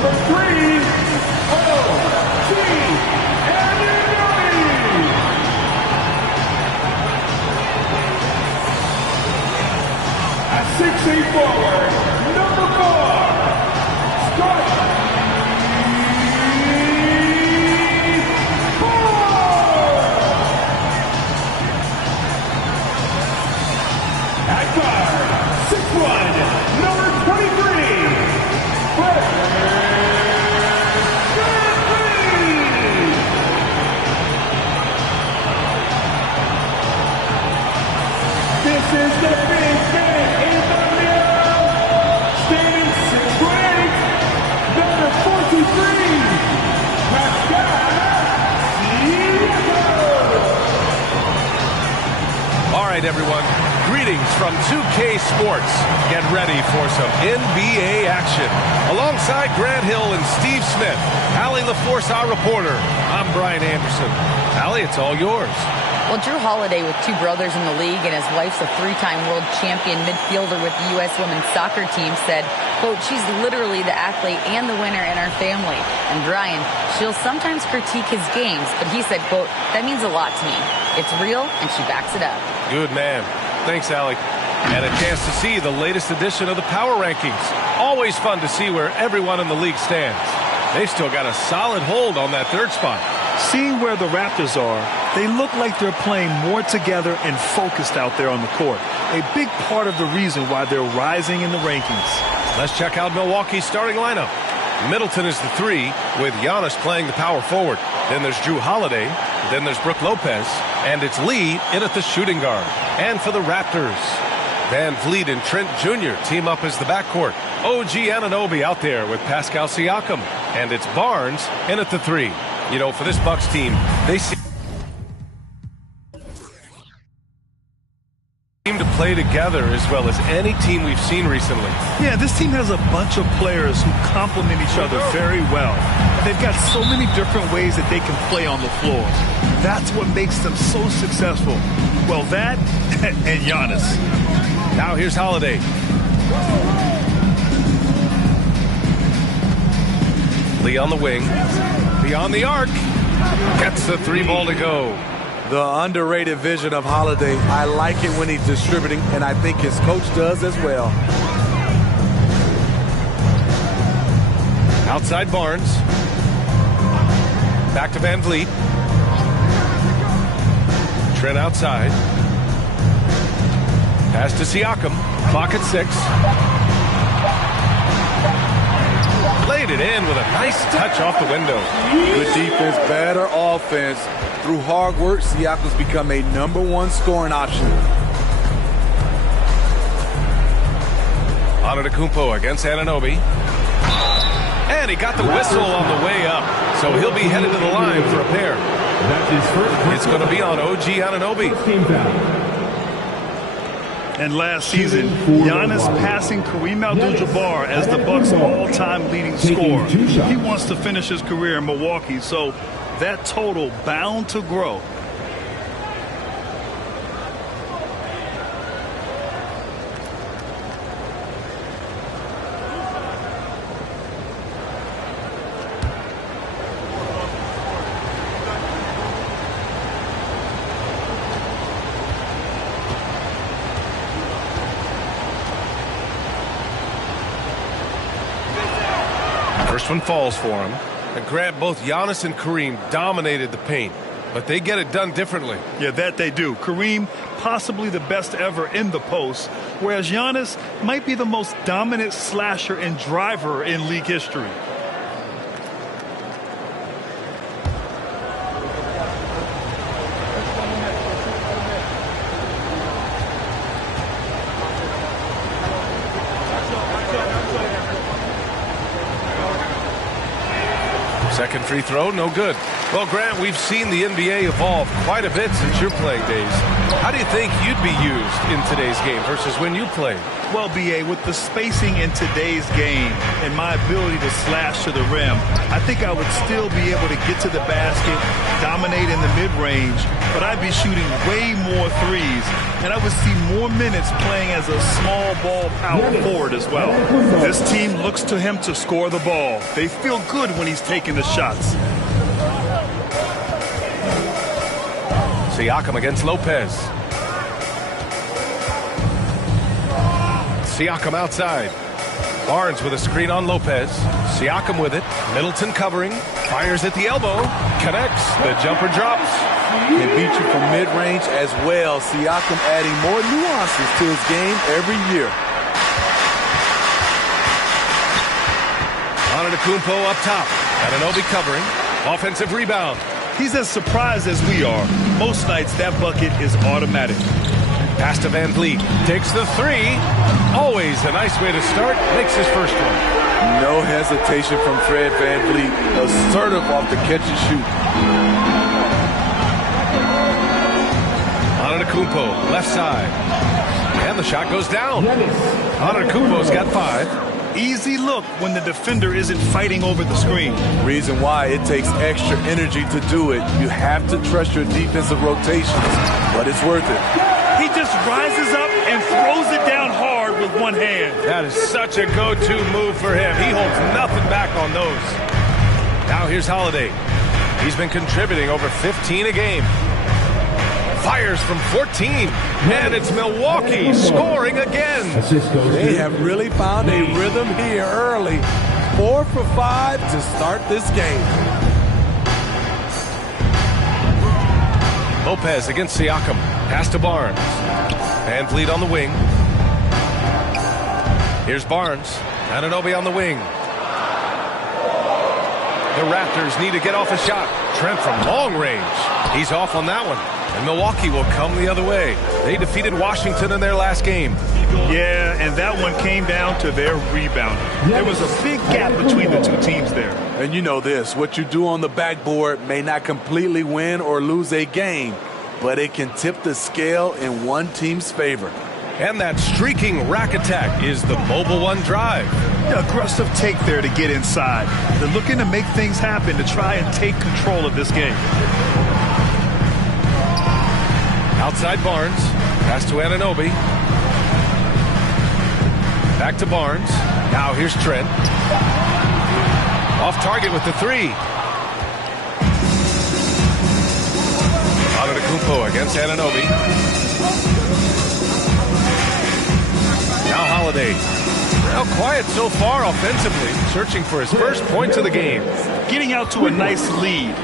Number 3, O.G. At 6'8" forward, number 4, Scott. At guard, 6'1", number 23, Brett. This is the big man in the middle, standing 6'8", number 43, Pascal. All right, everyone. Greetings from 2K Sports. Get ready for some NBA action. Alongside Grant Hill and Steve Smith, Allie LaForce, our reporter. I'm Brian Anderson. Allie, it's all yours. Well, Drew Holiday, with 2 brothers in the league and his wife's a 3-time world champion midfielder with the U.S. women's soccer team, said, quote, she's literally the athlete and the winner in our family. And Brian, she'll sometimes critique his games, but he said, quote, that means a lot to me. It's real, and she backs it up. Good man. Thanks, Allie. And a chance to see the latest edition of the Power Rankings. Always fun to see where everyone in the league stands. They've still got a solid hold on that 3rd spot. Seeing where the Raptors are, they look like they're playing more together and focused out there on the court. A big part of the reason why they're rising in the rankings. Let's check out Milwaukee's starting lineup. Middleton is the 3, with Giannis playing the power forward. Then there's Drew Holiday. Then there's Brook Lopez. And it's Lee in at the shooting guard. And for the Raptors, Van Vliet and Trent Jr. team up as the backcourt. OG Anunoby out there with Pascal Siakam. And it's Barnes in at the 3. You know, for this Bucks team, they seem to play together as well as any team we've seen recently. Yeah, this team has a bunch of players who complement each other very well. And they've got so many different ways that they can play on the floor. That's what makes them so successful. Well, that and Giannis. Now here's Holiday. Lee on the wing. Beyond the arc. Gets the 3 ball to go. The underrated vision of Holiday. I like it when he's distributing, and I think his coach does as well. Outside Barnes. Back to Van Vliet. Trent outside. Pass to Siakam. Clock at 6. Laid it in with a nice touch off the window. Good defense, better offense. Through hard work, Siakam's become a #1 scoring option. Antetokounmpo against Anunoby. And he got the whistle on the way up. So he'll be headed to the line for a pair. It's going to be on OG Anunoby. And last season, Giannis passing Kareem Abdul-Jabbar as the Bucks' all-time leading scorer. He wants to finish his career in Milwaukee, so that total bound to grow. First one falls for him. And Grant, both Giannis and Kareem dominated the paint, but they get it done differently. Yeah, that they do. Kareem, possibly the best ever in the post, whereas Giannis might be the most dominant slasher and driver in league history. Second free throw, no good. Well, Grant, we've seen the NBA evolve quite a bit since your playing days. How do you think you'd be used in today's game versus when you played? Well, B.A., with the spacing in today's game and my ability to slash to the rim, I think I would still be able to get to the basket, dominate in the mid-range, but I'd be shooting way more threes, and I would see more minutes playing as a small ball power forward as well. This team looks to him to score the ball. They feel good when he's taking the shots. Siakam against Lopez. Siakam outside. Barnes with a screen on Lopez. Siakam with it. Middleton covering. Fires at the elbow. Connects. The jumper drops. Can beat you from mid-range as well. Siakam adding more nuances to his game every year. Antetokounmpo up top. Anunoby covering. Offensive rebound. He's as surprised as we are. Most nights that bucket is automatic. Pass to Van Vliet. Takes the three. Always a nice way to start. Makes his first one. No hesitation from Fred Van Vliet. Assertive off the catch and shoot. Antetokounmpo, left side. And the shot goes down. Antetokounmpo's got 5. Easy look when the defender isn't fighting over the screen. Reason why it takes extra energy to do it. You have to trust your defensive rotations, but it's worth it. He just rises up and throws it down hard with one hand. That is such a go-to move for him. He holds nothing back on those. Now here's Holiday. He's been contributing over 15 a game. Fires from 14, and it's Milwaukee scoring again. They have really found a rhythm here early. 4 for 5 to start this game. Lopez against Siakam. Pass to Barnes. Van Vliet on the wing. Here's Barnes. Anunoby on the wing. The Raptors need to get off a shot. Trent from long range. He's off on that one. And Milwaukee will come the other way. They defeated Washington in their last game. Yeah, and that one came down to their rebounding. There was a big gap between the two teams there. And you know this, what you do on the backboard may not completely win or lose a game, but it can tip the scale in one team's favor. And that streaking rack attack is the Mobile One drive. The aggressive take there to get inside. They're looking to make things happen to try and take control of this game. Outside Barnes. Pass to Anunoby. Back to Barnes. Now here's Trent. Off target with the three. Antetokounmpo against Anunoby. Now Holiday. Now quiet so far offensively. Searching for his first points of the game. Getting out to a nice lead.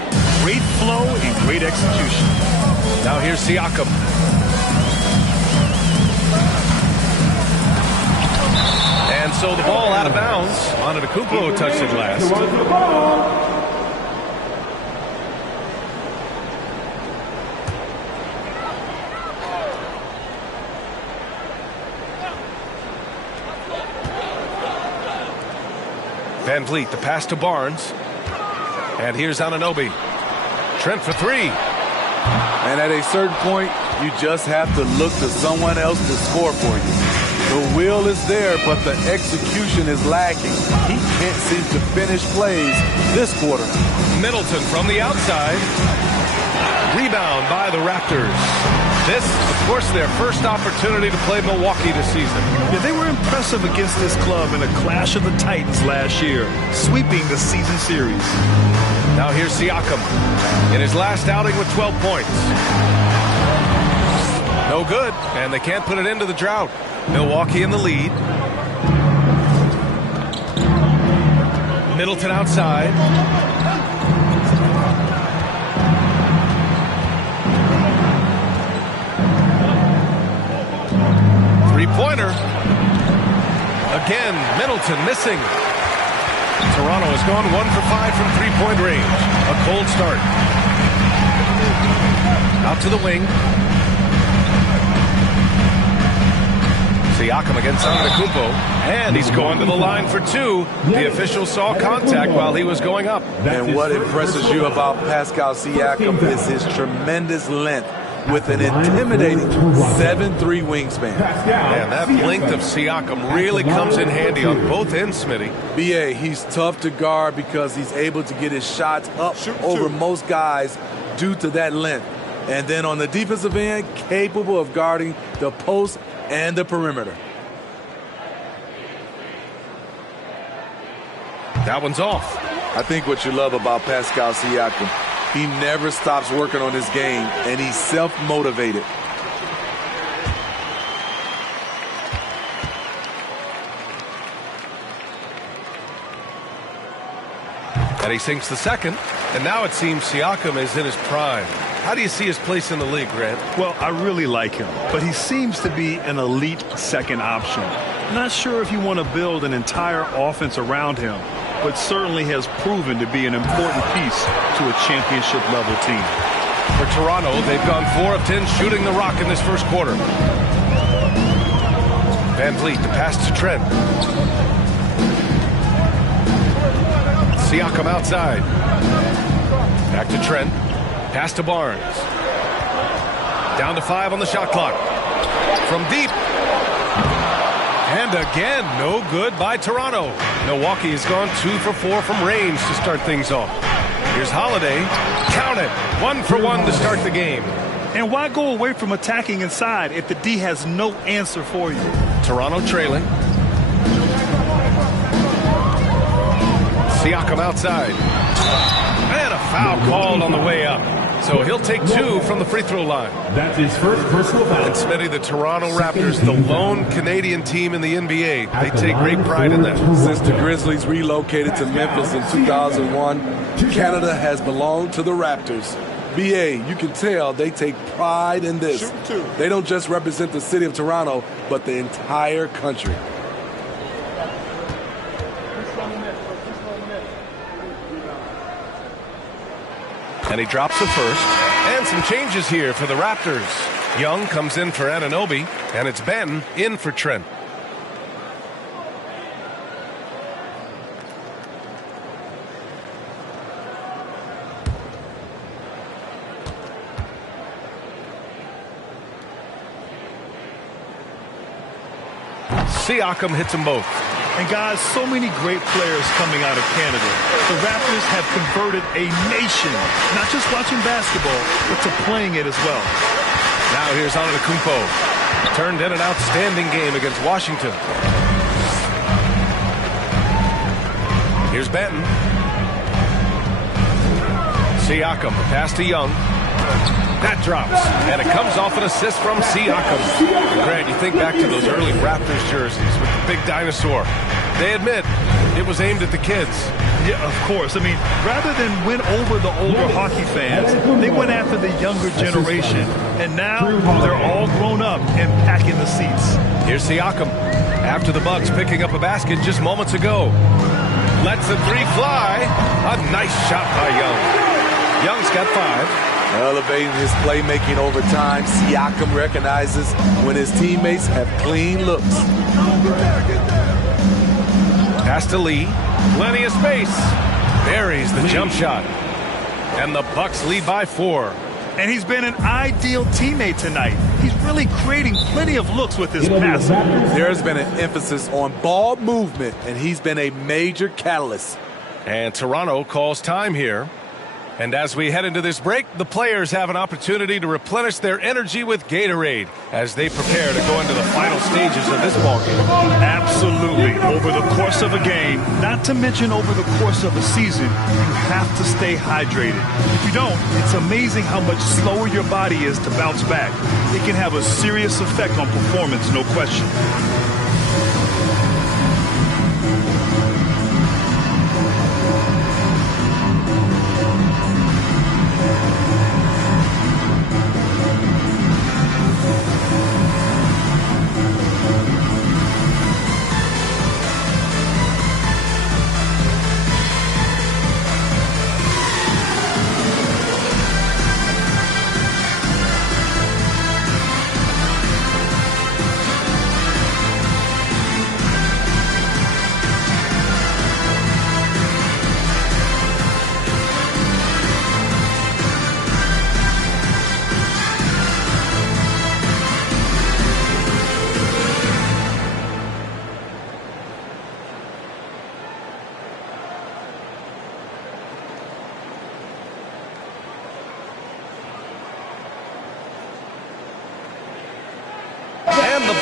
Great flow and great execution. Now here's Siakam. And so the ball out of bounds. Antetokounmpo touched it last. Van Vliet, the pass to Barnes. And here's Anunoby. Trent for three. And at a certain point, you just have to look to someone else to score for you. The will is there, but the execution is lacking. He can't seem to finish plays this quarter. Middleton from the outside. Rebound by the Raptors. This, of course, their first opportunity to play Milwaukee this season. Yeah, they were impressive against this club in a clash of the Titans last year, sweeping the season series. Now here's Siakam in his last outing with 12 points. No good, and they can't put it into the drought. Milwaukee in the lead. Middleton outside. Three-pointer. Again, Middleton missing. Toronto has gone 1 for 5 from three-point range. A cold start. Out to the wing. Siakam against Antetokounmpo. And he's going to the line for two. The official saw contact while he was going up. And what impresses you about Pascal Siakam is his tremendous length. with an intimidating 7'3" wingspan. And that length of Siakam really comes in handy on both ends, Smitty. B.A., he's tough to guard because he's able to get his shots up over most guys due to that length. And then on the defensive end, capable of guarding the post and the perimeter. That one's off. I think what you love about Pascal Siakam, he never stops working on his game, and he's self-motivated. And he sinks the second, and now it seems Siakam is in his prime. How do you see his place in the league, Grant? Well, I really like him, but he seems to be an elite second option. Not sure if you want to build an entire offense around him, but certainly has proven to be an important piece to a championship-level team. For Toronto, they've gone 4 of 10 shooting the rock in this first quarter. Van Vliet, the pass to Trent. Siakam outside. Back to Trent. Pass to Barnes. Down to 5 on the shot clock. From deep. And again, no good by Toronto. Milwaukee has gone 2 for 4 from range to start things off. Here's Holiday. Count it. 1 for 1 to start the game. And why go away from attacking inside if the D has no answer for you? Toronto trailing. Siakam outside. And a foul called on the way up. So he'll take 2 from the free throw line. That's his first personal foul. And Smitty, the Toronto Raptors, the lone Canadian team in the NBA. They take great pride in that. Since the Grizzlies relocated to Memphis in 2001, Canada has belonged to the Raptors. B.A., you can tell they take pride in this. They don't just represent the city of Toronto, but the entire country. And he drops the first. And some changes here for the Raptors. Young comes in for Anunoby, and it's Ben in for Trent. Siakam hits them both. And guys, so many great players coming out of Canada. The Raptors have converted a nation, not just watching basketball, but to playing it as well. Now here's Antetokounmpo. Turned in an outstanding game against Washington. Here's Benton. Siakam, pass to Young. That drops, and it comes off an assist from Siakam. Grant, you think back to those early Raptors jerseys with the big dinosaur. They admit it was aimed at the kids. Yeah, of course. I mean, rather than win over the older hockey fans, they went after the younger generation. And now they're all grown up and packing the seats. Here's Siakam. After the Bucks picking up a basket just moments ago. Lets the 3 fly. A nice shot by Young. Young's got 5. Elevating his playmaking over time, Siakam recognizes when his teammates have clean looks. Pass to Lee. Plenty of space. Buries the jump shot. And the Bucks lead by 4. And he's been an ideal teammate tonight. He's really creating plenty of looks with his passing. There's been an emphasis on ball movement, and he's been a major catalyst. And Toronto calls time here. And as we head into this break, the players have an opportunity to replenish their energy with Gatorade as they prepare to go into the final stages of this ballgame. Absolutely. Over the course of a game, not to mention over the course of a season, you have to stay hydrated. If you don't, it's amazing how much slower your body is to bounce back. It can have a serious effect on performance, no question.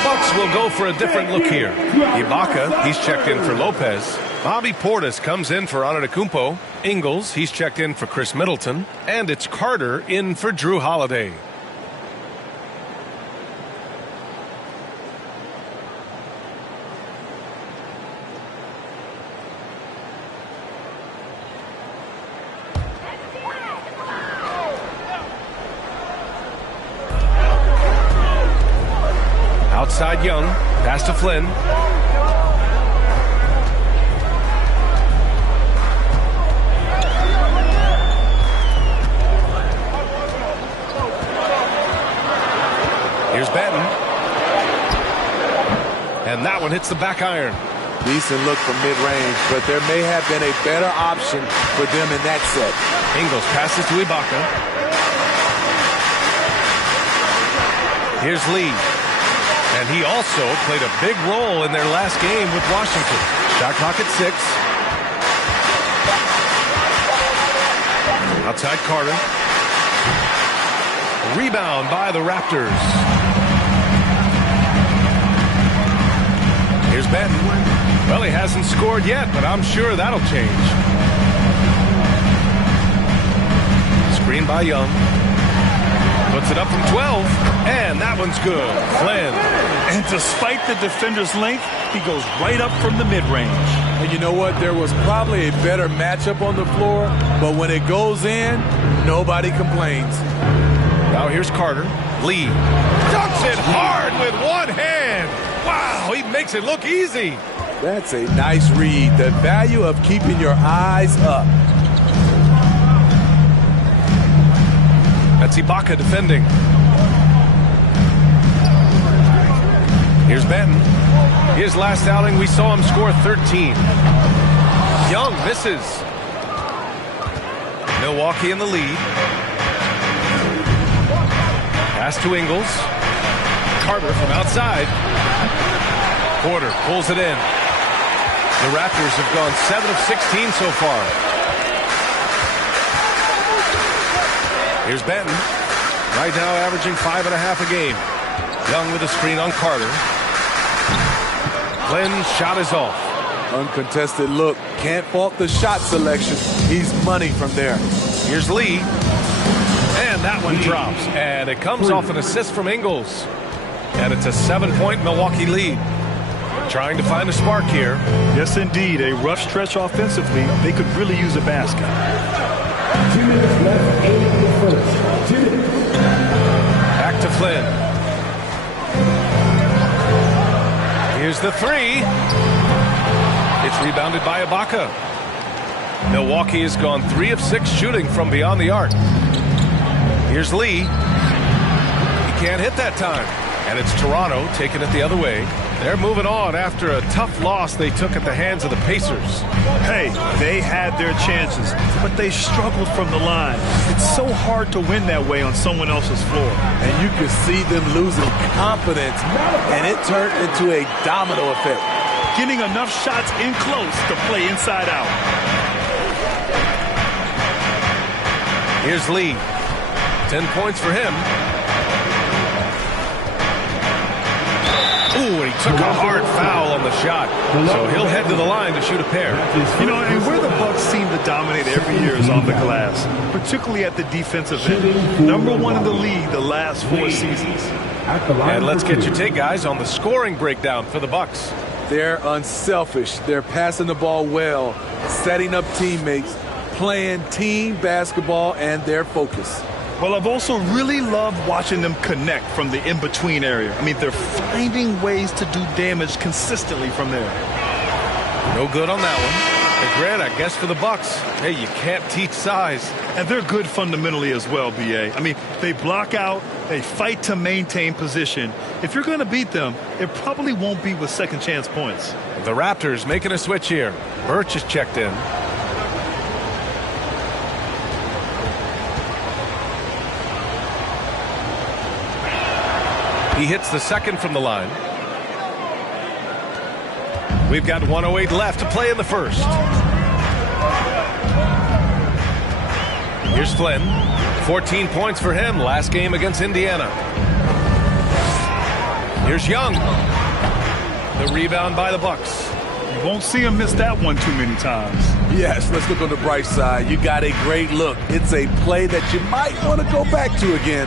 Bucks will go for a different look here. Ibaka, he's checked in for Lopez. Bobby Portis comes in for Antetokounmpo. Ingles, he's checked in for Chris Middleton. And it's Carter in for Drew Holiday. Outside Young, pass to Flynn. Here's Benton. And that one hits the back iron. Decent look from mid-range, but there may have been a better option for them in that set. Ingles passes to Ibaka. Here's Lee. And he also played a big role in their last game with Washington. Shot clock at 6. Outside Carter. Rebound by the Raptors. Here's Benton. Well, he hasn't scored yet, but I'm sure that'll change. Screen by Young. Puts it up from 12, and that one's good. Flynn. And despite the defender's length, he goes right up from the mid-range. And you know what? There was probably a better matchup on the floor, but when it goes in, nobody complains. Now here's Carter. Lee dunks it hard with one hand. Wow, he makes it look easy. That's a nice read. The value of keeping your eyes up. That's Ibaka defending. Here's Benton. His last outing, we saw him score 13. Young misses. Milwaukee in the lead. Pass to Ingles. Carter from outside. Porter pulls it in. The Raptors have gone 7 of 16 so far. Here's Benton. Right now averaging 5.5 a game. Young with a screen on Carter. Flynn's shot is off. Uncontested look. Can't fault the shot selection. He's money from there. Here's Lee. And that one drops. And it comes off an assist from Ingles. And it's a 7-point Milwaukee lead. Trying to find a spark here. Yes, indeed. A rough stretch offensively. They could really use a basket. 2 minutes left, 8 in the first. 2 minutes. Back to Flynn. Here's the three. It's rebounded by Ibaka. Milwaukee has gone 3 of 6 shooting from beyond the arc. Here's Lee. He can't hit that time. And it's Toronto taking it the other way. They're moving on after a tough loss they took at the hands of the Pacers. Hey, they had their chances, but they struggled from the line. It's so hard to win that way on someone else's floor. And you could see them losing confidence, and it turned into a domino effect. Getting enough shots in close to play inside out. Here's Lee. 10 points for him. Ooh, and he took a hard foul on the shot. So he'll head to the line to shoot a pair. You know, and where the Bucks seem to dominate every year is on the glass, particularly at the defensive end. #1 in the league the last 4 seasons. And let's get your take, guys, on the scoring breakdown for the Bucks. They're unselfish. They're passing the ball well, setting up teammates, playing team basketball, and their focus. Well, I've also really loved watching them connect from the in-between area. I mean, they're finding ways to do damage consistently from there. No good on that one. And Grant, I guess for the Bucks, hey, you can't teach size. And they're good fundamentally as well, B.A. I mean, they block out, they fight to maintain position. If you're going to beat them, it probably won't be with second-chance points. The Raptors making a switch here. Birch is checked in. He hits the second from the line. We've got 1:08 left to play in the first. Here's Flynn. 14 points for him last game against Indiana. Here's Young. The rebound by the Bucks. You won't see him miss that one too many times. Yes, let's look on the bright side. You got a great look. It's a play that you might want to go back to again.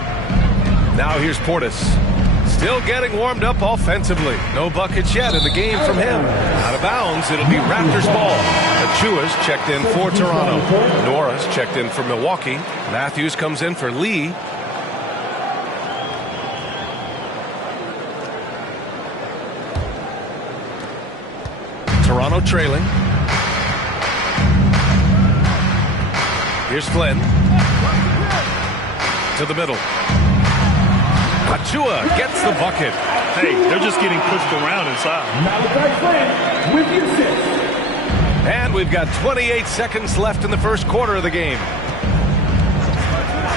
Now here's Portis. Still getting warmed up offensively. No buckets yet in the game from him. Out of bounds, it'll be Raptors ball. Achua's checked in for Toronto. Nora's checked in for Milwaukee. Matthews comes in for Lee. Toronto trailing. Here's Flynn. To the middle. Achua gets the bucket. Hey, they're just getting pushed around inside. Malachi Flynn with the assist. And we've got 28 seconds left in the first quarter of the game.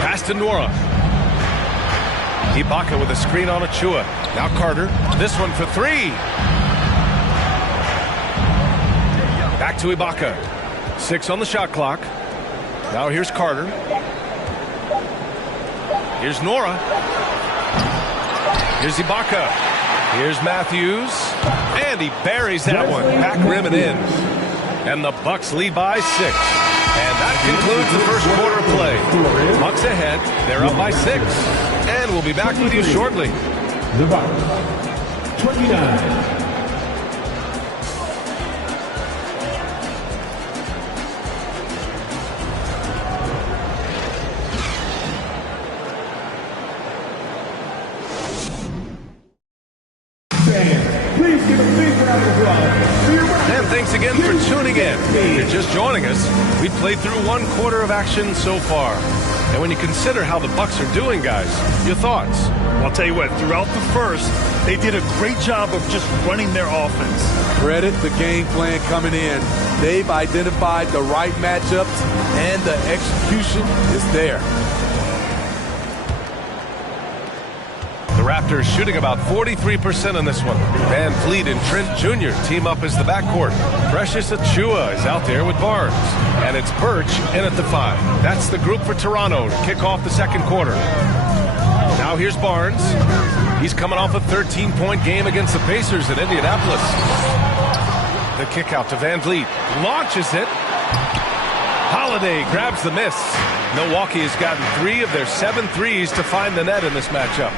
Pass to Nora. Ibaka with a screen on Achua. Now Carter. This one for three. Back to Ibaka. 6 on the shot clock. Now here's Carter. Here's Nora. Here's Ibaka. Here's Matthews. And he buries that one. Back rim and in. And the Bucks lead by 6. And that concludes the first quarter of play. Bucks ahead. They're up by 6. And we'll be back with you shortly. The Bucks, 29. Please give a big round of applause. And thanks again for tuning in. If you're just joining us, we've played through one quarter of action so far. And when you consider how the Bucks are doing, guys, your thoughts? Well, I'll tell you what, throughout the first, they did a great job of just running their offense. Credit the game plan coming in. They've identified the right matchups, and the execution is there. The Raptors shooting about 43% in this one. Van Vliet and Trent Jr. team up as the backcourt. Precious Achua is out there with Barnes. And it's Birch in at the 5. That's the group for Toronto to kick off the second quarter. Now here's Barnes. He's coming off a 13-point game against the Pacers in Indianapolis. The kick out to Van Vliet. Launches it. Holiday grabs the miss. Milwaukee has gotten 3 of their 7 threes to find the net in this matchup.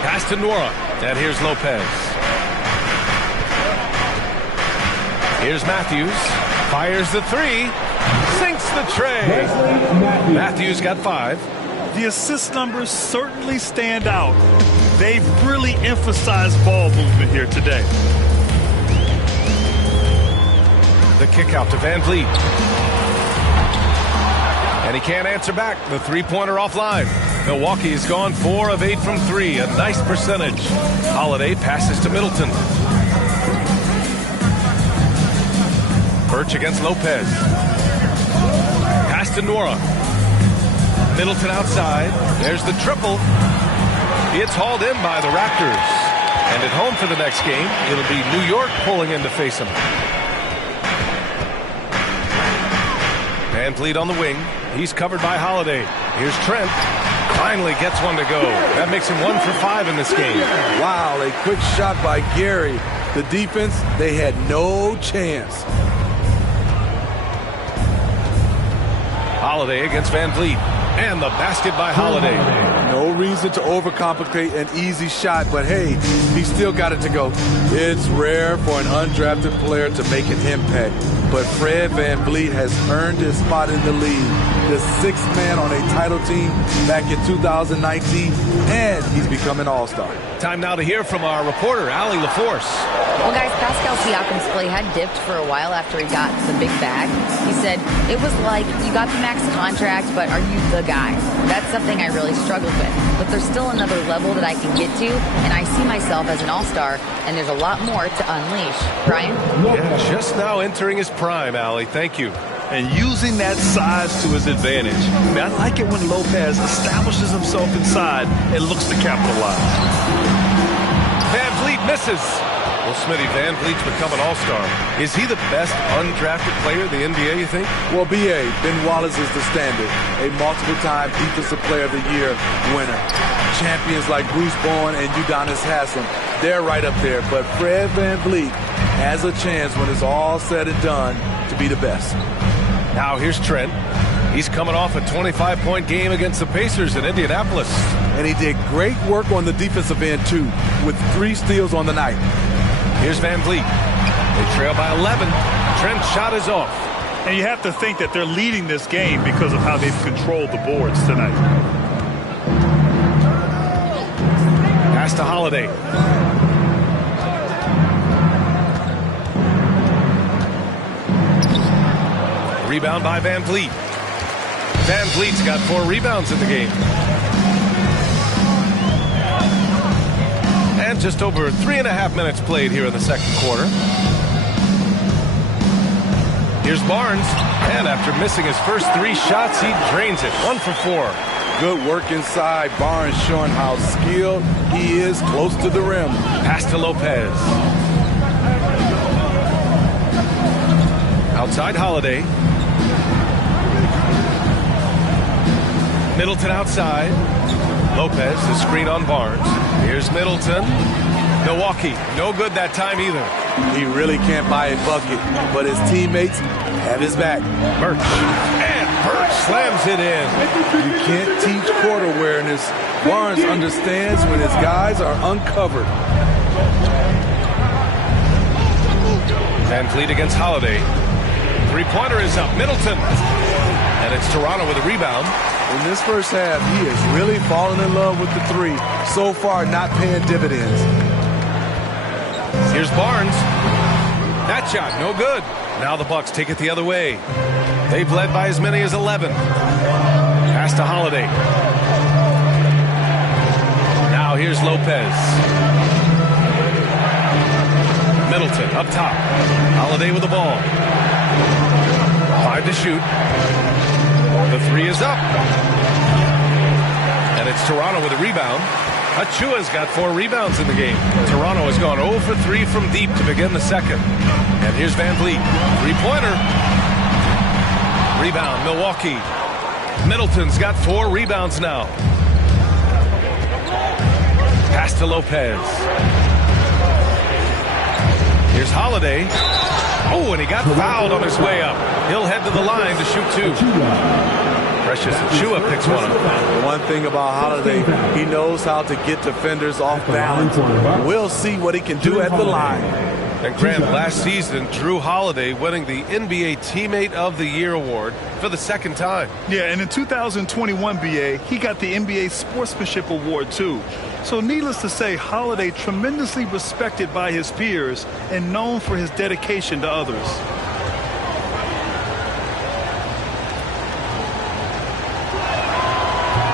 Pass to Nora, and here's Lopez. Here's Matthews, fires the 3, sinks the tray. Matthews got 5. The assist numbers certainly stand out. They've really emphasized ball movement here today. The kick out to Van Vliet. And he can't answer back. The three-pointer offline. Milwaukee has gone 4 of 8 from 3. A nice percentage. Holiday passes to Middleton. Birch against Lopez. Pass to Nora. Middleton outside. There's the triple. It's hauled in by the Raptors. And at home for the next game, it'll be New York pulling in to face him. Van Vliet on the wing. He's covered by Holiday. Here's Trent. Finally gets one to go. That makes him 1 for 5 in this game. Wow, a quick shot by Gary. The defense, they had no chance. Holiday against Van Vliet. And the basket by Holiday. No reason to overcomplicate an easy shot, but hey, he still got it to go. It's rare for an undrafted player to make an impact, but Fred Van Vliet has earned his spot in the league. The 6th man on a title team back in 2019, and he's become an all-star. Time now to hear from our reporter, Allie LaForce. Well, guys, Pascal Siakam's play had dipped for a while after he got the big bag. He said, it was like, you got the max contract, but are you the guy? That's something I really struggled with. But there's still another level that I can get to, and I see myself as an all-star, and there's a lot more to unleash. Brian? Yeah, just now entering his prime, Allie. Thank you. And using that size to his advantage. I mean, I like it when Lopez establishes himself inside and looks to capitalize. Van Vliet misses. Well, Smitty, Van Vliet's become an all-star. Is he the best undrafted player in the NBA, you think? Well, B.A., Ben Wallace is the standard. A multiple-time Defensive Player of the Year winner. Champions like Bruce Bowen and Udonis Haslem, they're right up there. But Fred Van Vliet has a chance when it's all said and done to be the best. Now here's Trent. He's coming off a 25-point game against the Pacers in Indianapolis. And he did great work on the defensive end, too, with 3 steals on the night. Here's Van Vliet. They trail by 11. Trent's shot is off. And you have to think that they're leading this game because of how they've controlled the boards tonight. Pass to Holiday. Rebound by Van Vliet. Van Vliet's got 4 rebounds in the game. And just over 3.5 minutes played here in the second quarter. Here's Barnes. And after missing his first 3 shots, he drains it. 1 for 4. Good work inside. Barnes showing how skilled he is close to the rim. Pass to Lopez. Outside Holiday. Middleton outside. Lopez, the screen on Barnes. Here's Middleton. Milwaukee, no good that time either. He really can't buy a bucket, but his teammates have his back. Birch. And Birch slams it in. You can't teach court awareness. Barnes understands when his guys are uncovered. Van Vliet against Holiday. Three-pointer is up. Middleton. And it's Toronto with a rebound. In this first half, he is really falling in love with the 3. So far, not paying dividends. Here's Barnes. That shot, no good. Now the Bucks take it the other way. They've led by as many as 11. Pass to Holiday. Now here's Lopez. Middleton up top. Holiday with the ball. 5 to shoot. The 3 is up. And it's Toronto with a rebound. Achua's got 4 rebounds in the game. Toronto has gone 0 for 3 from deep to begin the second. And here's Van Vliet. 3-pointer. Rebound, Milwaukee. Middleton's got 4 rebounds now. Pass to Lopez. Here's Holiday. Oh, and he got fouled on his way up. He'll head to the line to shoot 2. Precious Achiuwa picks one up. One thing about Holiday, he knows how to get defenders off balance. We'll see what he can do at the line. And Grant, last season, Drew Holiday winning the NBA Teammate of the Year award for the 2nd time. Yeah, and in 2021, BA, he got the NBA Sportsmanship Award, too. So needless to say, Holiday tremendously respected by his peers and known for his dedication to others.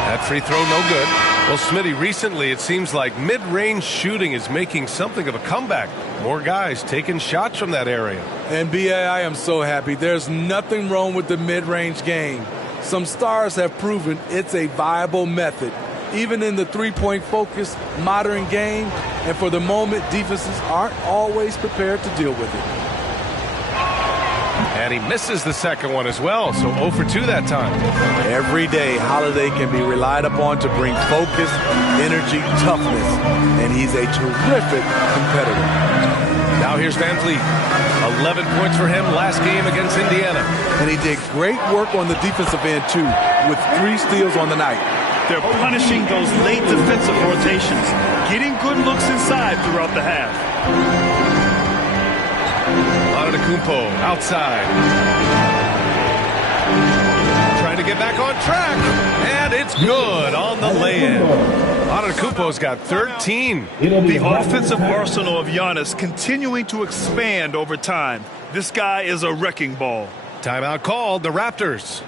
That free throw, no good. Well, Smitty, recently it seems like mid-range shooting is making something of a comeback. More guys taking shots from that area. And B.A., I am so happy. There's nothing wrong with the mid-range game. Some stars have proven it's a viable method, even in the three-point focused modern game. And for the moment, defenses aren't always prepared to deal with it. And he misses the second one as well, so 0 for 2 that time. Every day, Holiday can be relied upon to bring focus, energy, toughness, and he's a terrific competitor. Now here's Van Vliet. 11 points for him last game against Indiana. And he did great work on the defensive end, too, with 3 steals on the night. They're punishing those late defensive rotations, getting good looks inside throughout the half. Antetokounmpo outside. Trying to get back on track. And it's good on the lay-in. Antetokounmpo's got 13. The offensive arsenal of Giannis continuing to expand over time. This guy is a wrecking ball. Timeout called, the Raptors.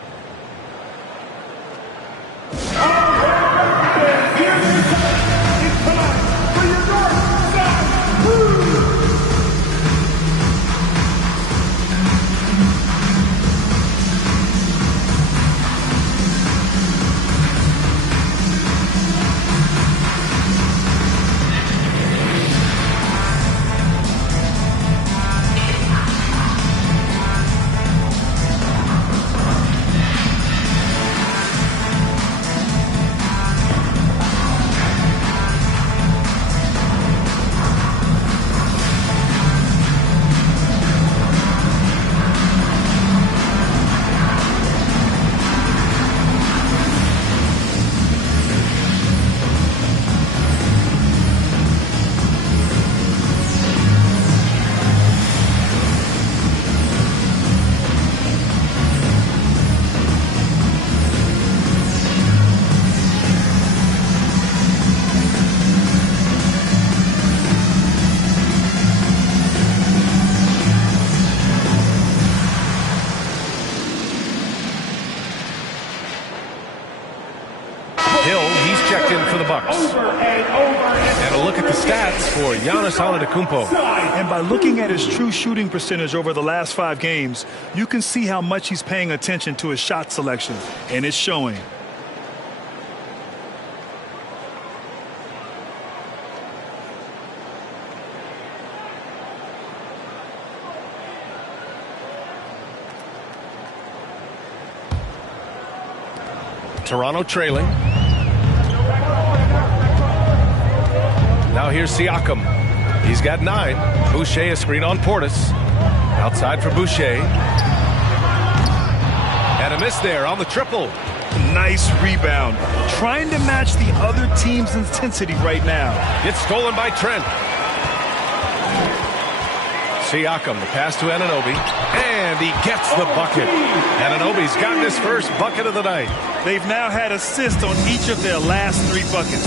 checked in for the Bucks. And a look at the stats for Giannis Antetokounmpo. And by looking at his true shooting percentage over the last 5 games, you can see how much he's paying attention to his shot selection, and it's showing. Toronto trailing. Now here's Siakam. He's got 9. Boucher a screen on Portis. Outside for Boucher. And a miss there on the triple. Nice rebound. Trying to match the other team's intensity right now. Gets stolen by Trent. Siakam, the pass to Anunoby. And he gets the bucket. Anunoby's gotten his first bucket of the night. They've now had assists on each of their last 3 buckets.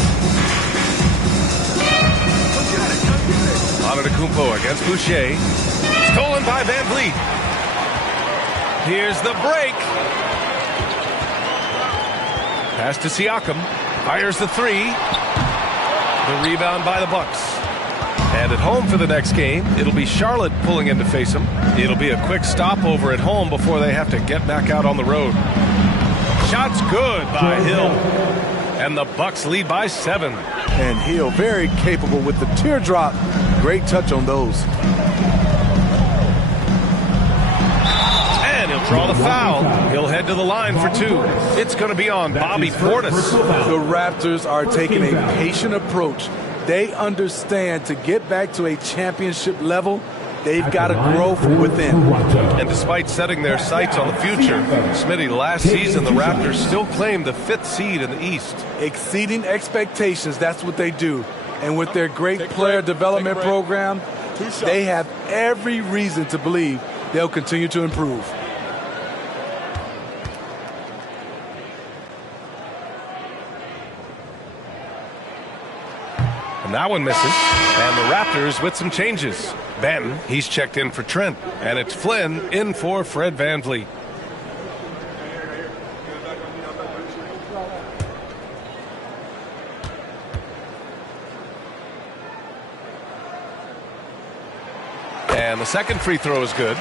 Antetokounmpo against Boucher. Stolen by Van Vliet. Here's the break. Pass to Siakam. Fires the 3. The rebound by the Bucks. And at home for the next game, it'll be Charlotte pulling in to face them. It'll be a quick stopover at home before they have to get back out on the road. Shot's good by Hill. And the Bucks lead by 7. And Hill very capable with the teardrop. Great touch on those. And he'll draw the foul. He'll head to the line for 2. It's going to be on Bobby Portis. The Raptors are taking a patient approach. They understand to get back to a championship level, they've got to grow from within. And despite setting their sights on the future, Smitty, last season the Raptors still claimed the 5th seed in the East. Exceeding expectations, that's what they do. And with their great player development program, they have every reason to believe they'll continue to improve. And that one misses. And the Raptors with some changes. Banton, he's checked in for Trent. And it's Flynn in for Fred VanVleet. And the second free throw is good.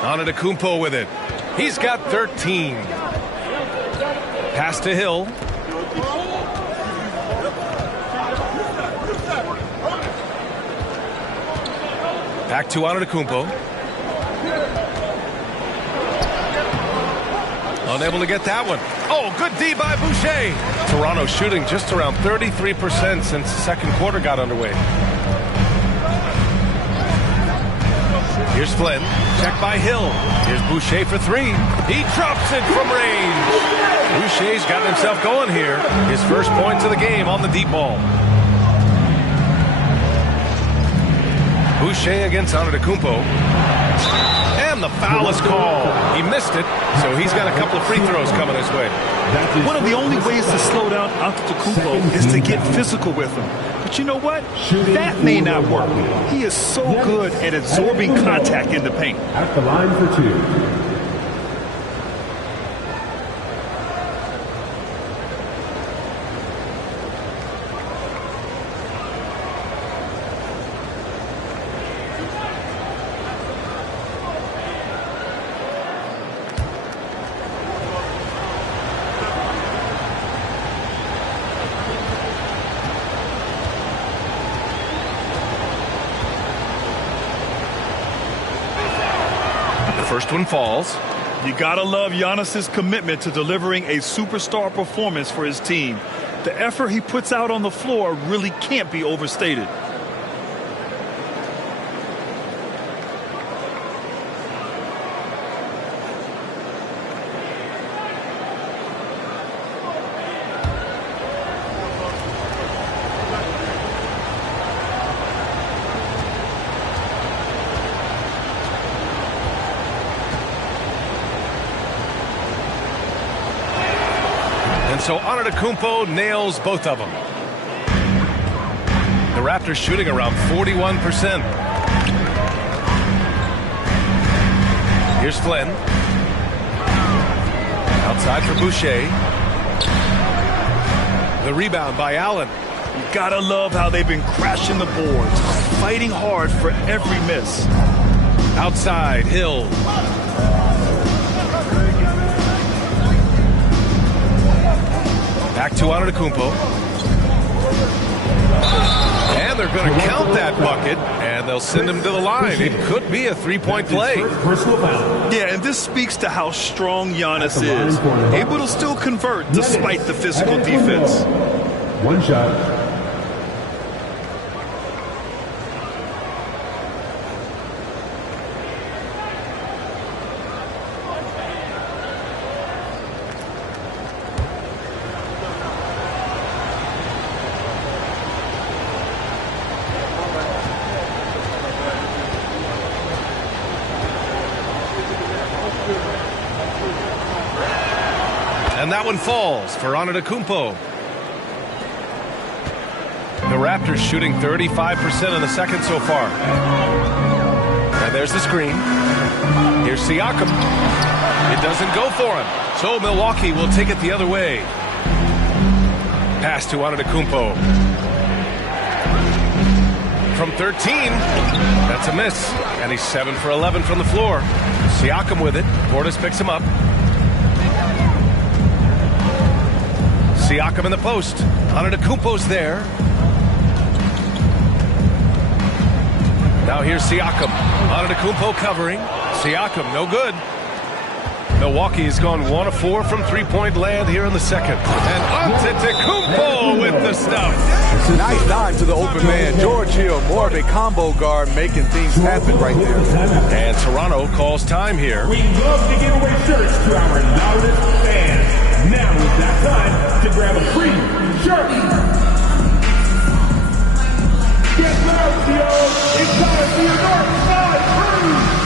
Antetokounmpo with it. He's got 13. Pass to Hill. Back to Antetokounmpo. Unable to get that one. Oh, good D by Boucher. Toronto shooting just around 33% since the second quarter got underway. Here's Flynn. Check by Hill. Here's Boucher for 3. He drops it from range. Boucher's gotten himself going here. His first points of the game on the deep ball. Boucher against Antetokounmpo. And the foul is called. He missed it, so he's got a couple of free throws coming his way. One of the only ways to slow down Antetokounmpo is to get physical with him. But you know what? That may not work. He is so good at absorbing contact in the paint. At the line for 2. First one falls. You gotta love Giannis's commitment to delivering a superstar performance for his team. The effort he puts out on the floor really can't be overstated. So Antetokounmpo nails both of them. The Raptors shooting around 41%. Here's Flynn. Outside for Boucher. The rebound by Allen. You gotta love how they've been crashing the boards, fighting hard for every miss. Outside, Hill. Back to Antetokounmpo. And they're going to count that bucket, and they'll send him to the line. It could be a three-point play. Yeah, and this speaks to how strong Giannis is. Able to still convert despite the physical defense. One shot. And that one falls for Antetokounmpo. The Raptors shooting 35% in the second so far. And there's the screen. Here's Siakam. It doesn't go for him. So Milwaukee will take it the other way. Pass to Antetokounmpo. From 13. That's a miss. And he's 7 for 11 from the floor. Siakam with it. Portis picks him up. Siakam in the post. Antetokounmpo's there. Now here's Siakam. Antetokounmpo covering. Siakam, no good. Milwaukee's gone 1 of 4 from three-point land here in the second. And Antetokounmpo with the stuff. Nice dive to the open man. George Hill, more of a combo guard, making things happen right there. And Toronto calls time here. We love to give away shirts to our loudest fans. Now is that time to grab a free shirt. Get loud, yo! It's time for your North Side Crew!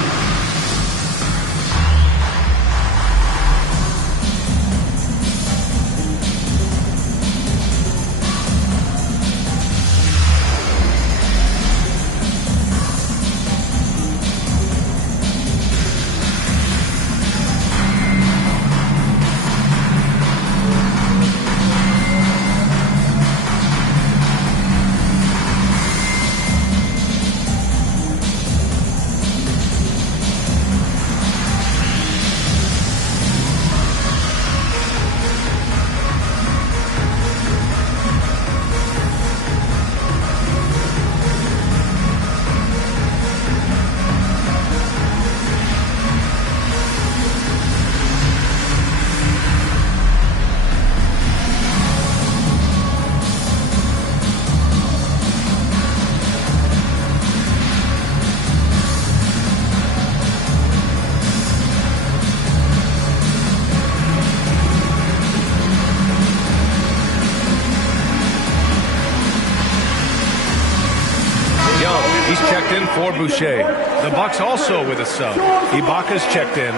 He's checked in for Boucher. The Bucks also with a sub. Ibaka's checked in.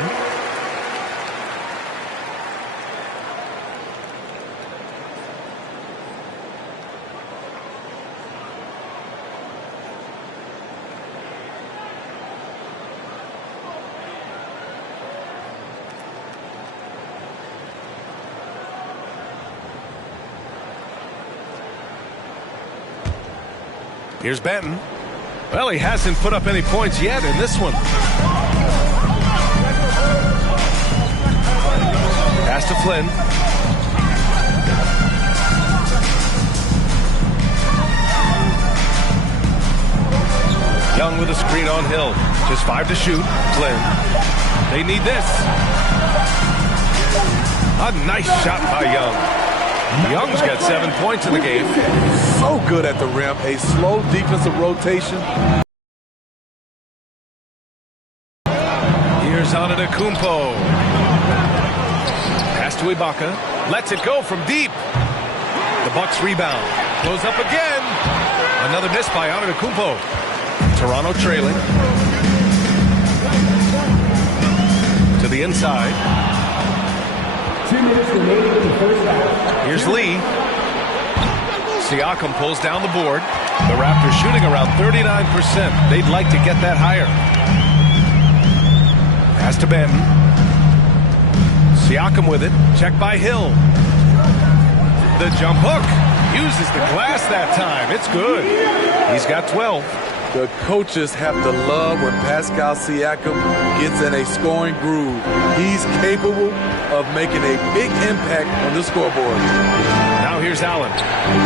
Here's Benton. Well, he hasn't put up any points yet in this one. Pass to Flynn. Young with a screen on Hill. Just 5 to shoot. Flynn. They need this. A nice shot by Young. Young's got 7 points in the game. So good at the rim. A slow defensive rotation. Here's Antetokounmpo. Pass to Ibaka. Lets it go from deep. The Bucks rebound. Goes up again. Another miss by Antetokounmpo. Toronto trailing. To the inside. 2 minutes remaining in the first half. Here's Lee. Siakam pulls down the board. The Raptors shooting around 39%. They'd like to get that higher. Pass to Benton. Siakam with it. Check by Hill. The jump hook. Uses the glass that time. It's good. He's got 12. The coaches have to love when Pascal Siakam gets in a scoring groove. He's capable of making a big impact on the scoreboard. Now here's Allen.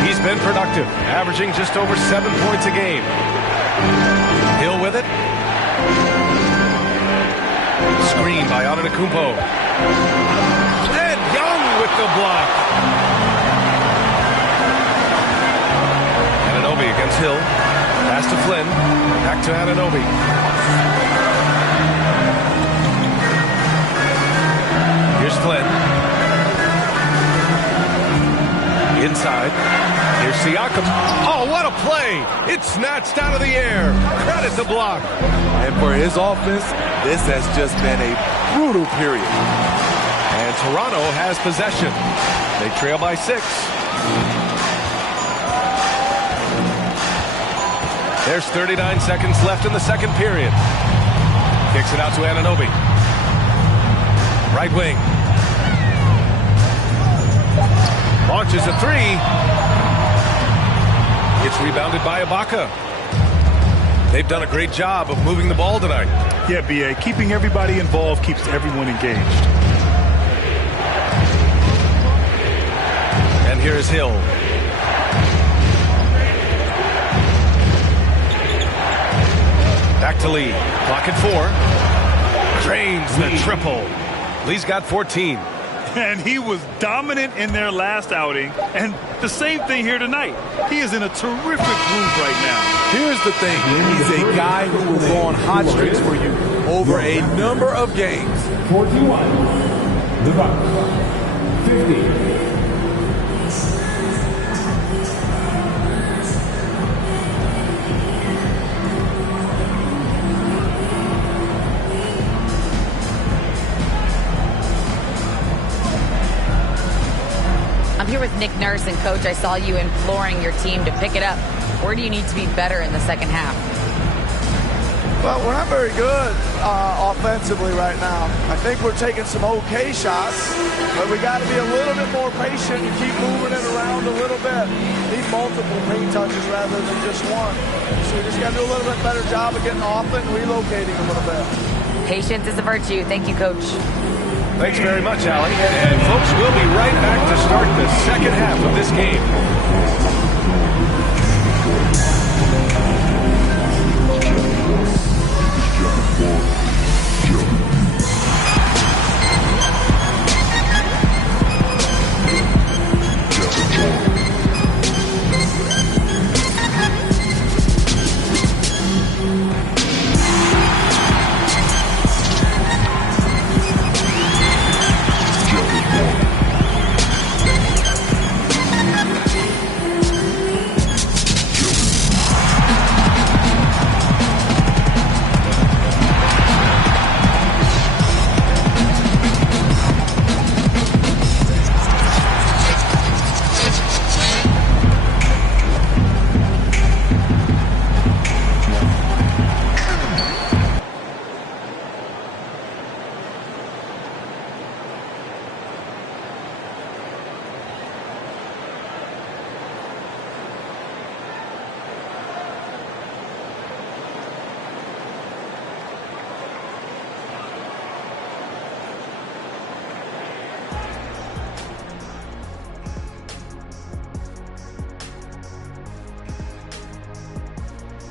He's been productive, averaging just over 7 points a game. Hill with it. Screen by Antetokounmpo. And Young with the block. Anunoby against Hill. Pass to Flynn. Back to Anunoby. Here's Flynn. Inside. Here's Siakam. Oh, what a play! It's snatched out of the air. Credit the block. And for his offense, this has just been a brutal period. And Toronto has possession. They trail by 6. There's 39 seconds left in the second period. Kicks it out to Anunoby. Right wing. Launches a 3. It's rebounded by Ibaka. They've done a great job of moving the ball tonight. Yeah, B.A. Keeping everybody involved keeps everyone engaged. And here is Hill. Back to Lee. Clock at 4. Drains the triple. Lee's got 14. And he was dominant in their last outing. And the same thing here tonight. He is in a terrific groove right now. Here's the thing. He's a guy who will go on hot streaks for you over a number of games. 41. The Bucks. 50. I'm here with Nick Nurse, and Coach, I saw you imploring your team to pick it up. Where do you need to be better in the second half? Well, we're not very good offensively right now. I think we're taking some okay shots, but we got to be a little bit more patient and keep moving it around a little bit. Need multiple paint touches rather than just one. So we just got to do a little bit better job of getting off it and relocating a little bit. Patience is a virtue. Thank you, Coach. Thanks very much, Allie. And folks, we'll be right back to start the second half of this game.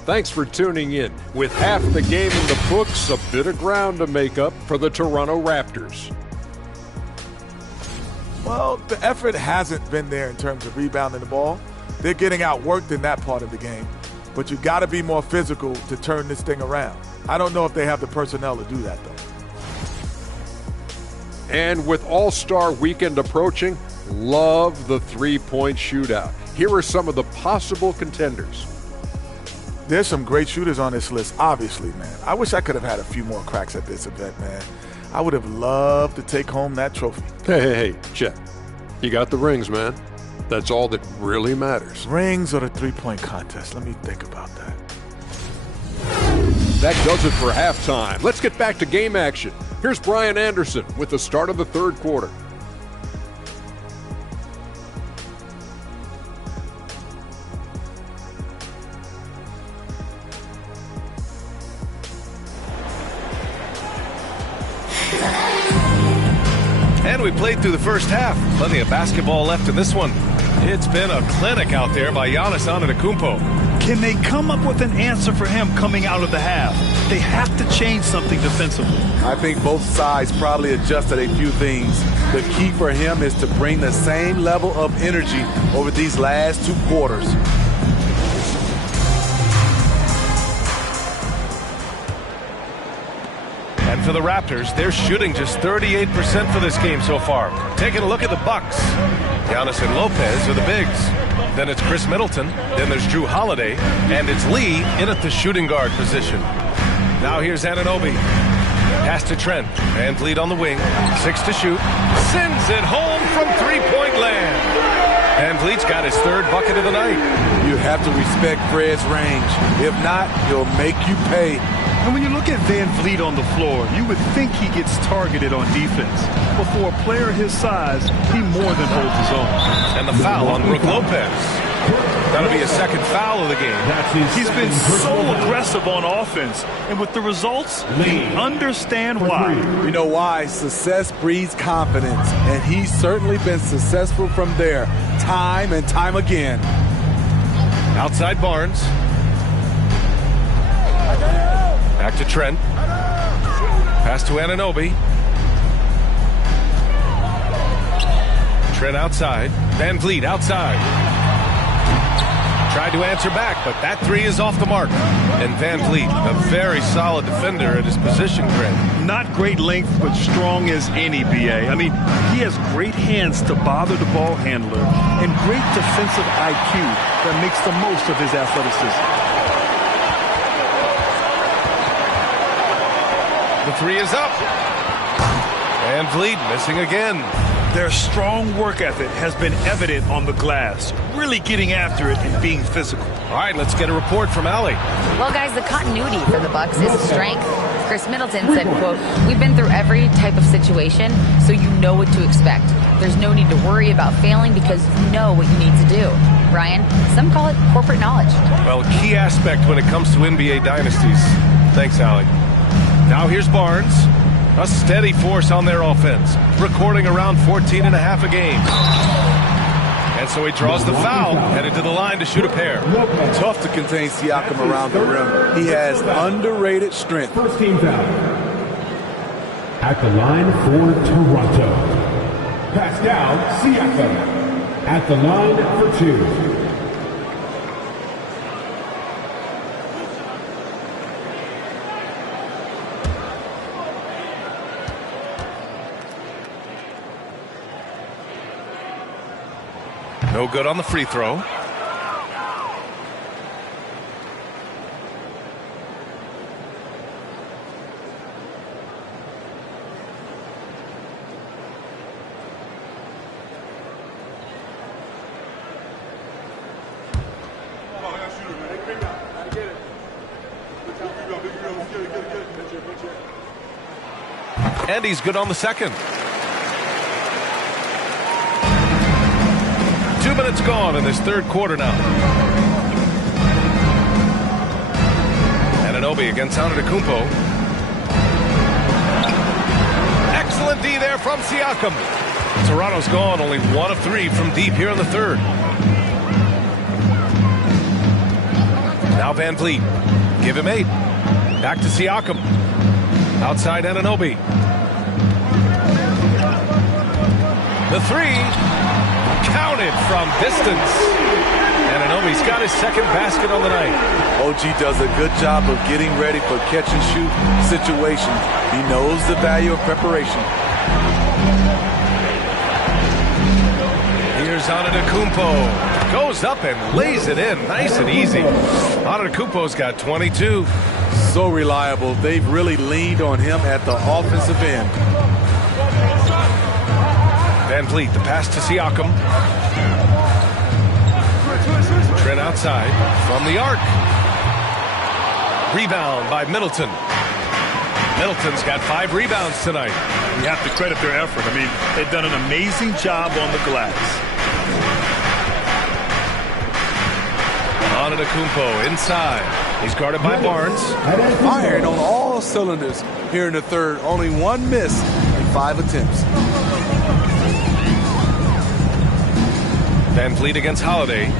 Thanks for tuning in. With half the game in the books, a bit of ground to make up for the Toronto Raptors. Well, the effort hasn't been there in terms of rebounding the ball. They're getting outworked in that part of the game. But you got to be more physical to turn this thing around. I don't know if they have the personnel to do that, though. And with All-Star Weekend approaching, love the three-point shootout. Here are some of the possible contenders. There's some great shooters on this list, obviously, man. I wish I could have had a few more cracks at this event, man. I would have loved to take home that trophy. Hey, Chet. You got the rings, man. That's all that really matters. Rings or the three-point contest? Let me think about that. That does it for halftime. Let's get back to game action. Here's Brian Anderson with the start of the third quarter. And we played through the first half. Plenty of basketball left in this one. It's been a clinic out there by Giannis Antetokounmpo. Can they come up with an answer for him coming out of the half? They have to change something defensively. I think both sides probably adjusted a few things. The key for him is to bring the same level of energy over these last two quarters. And for the Raptors, they're shooting just 38% for this game so far. Taking a look at the Bucks. Giannis and Lopez are the bigs. Then it's Chris Middleton. Then there's Drew Holiday. And it's Lee in at the shooting guard position. Now here's Anunoby. Pass to Trent. Van Vliet on the wing. 6 to shoot. Sends it home from three-point land. Van Vliet's got his third bucket of the night. You have to respect Fred's range. If not, he'll make you pay. And when you look at Van Vliet on the floor, you would think he gets targeted on defense. But for a player his size, he more than holds his own. And the foul on Brook Lopez. That'll be a second foul of the game. He's been so aggressive on offense. And with the results, we understand why. You know why? Success breeds confidence. And he's certainly been successful from there, time and time again. Outside Barnes. Back to Trent. Pass to Anunoby. Trent outside. Van Vliet outside. Tried to answer back, but that three is off the mark. And Van Vliet, a very solid defender at his position, Greg. Not great length, but strong as any, B.A. I mean, he has great hands to bother the ball handler and great defensive IQ that makes the most of his athleticism. The three is up. Van Vliet missing again. Their strong work ethic has been evident on the glass, really getting after it and being physical. All right, let's get a report from Allie. Well, guys, the continuity for the Bucks is a strength. Chris Middleton said, quote, "We've been through every type of situation, so you know what to expect. There's no need to worry about failing because you know what you need to do." Brian, some call it corporate knowledge. Well, a key aspect when it comes to NBA dynasties. Thanks, Allie. Now here's Barnes. A steady force on their offense, recording around 14.5 a game. And so he draws the foul, headed to the line to shoot a pair. Tough to contain Siakam around the rim. He has underrated strength. First team foul. At the line for Toronto. Pascal Siakam. At the line for 2. No good on the free throw. And he's good on the second. 2 minutes gone in this third quarter now. Anunoby against Antetokounmpo. Excellent D there from Siakam. Toronto's gone only 1 of 3 from deep here in the third. Now Van Vliet. Give him 8. Back to Siakam. Outside Anunoby. The three. Counted from distance. Anunoby's got his second basket on the night. OG does a good job of getting ready for catch-and-shoot situations. He knows the value of preparation. Here's Antetokounmpo. Goes up and lays it in nice and easy. Antetokounmpo's got 22. So reliable. They've really leaned on him at the offensive end. Van Vliet, the pass to Siakam. Trent outside from the arc. Rebound by Middleton. Middleton's got 5 rebounds tonight. You have to credit their effort. I mean, they've done an amazing job on the glass. Antetokounmpo inside. He's guarded by Barnes. Firing on all cylinders here in the third. Only one miss in 5 attempts. Van Vliet against Holiday.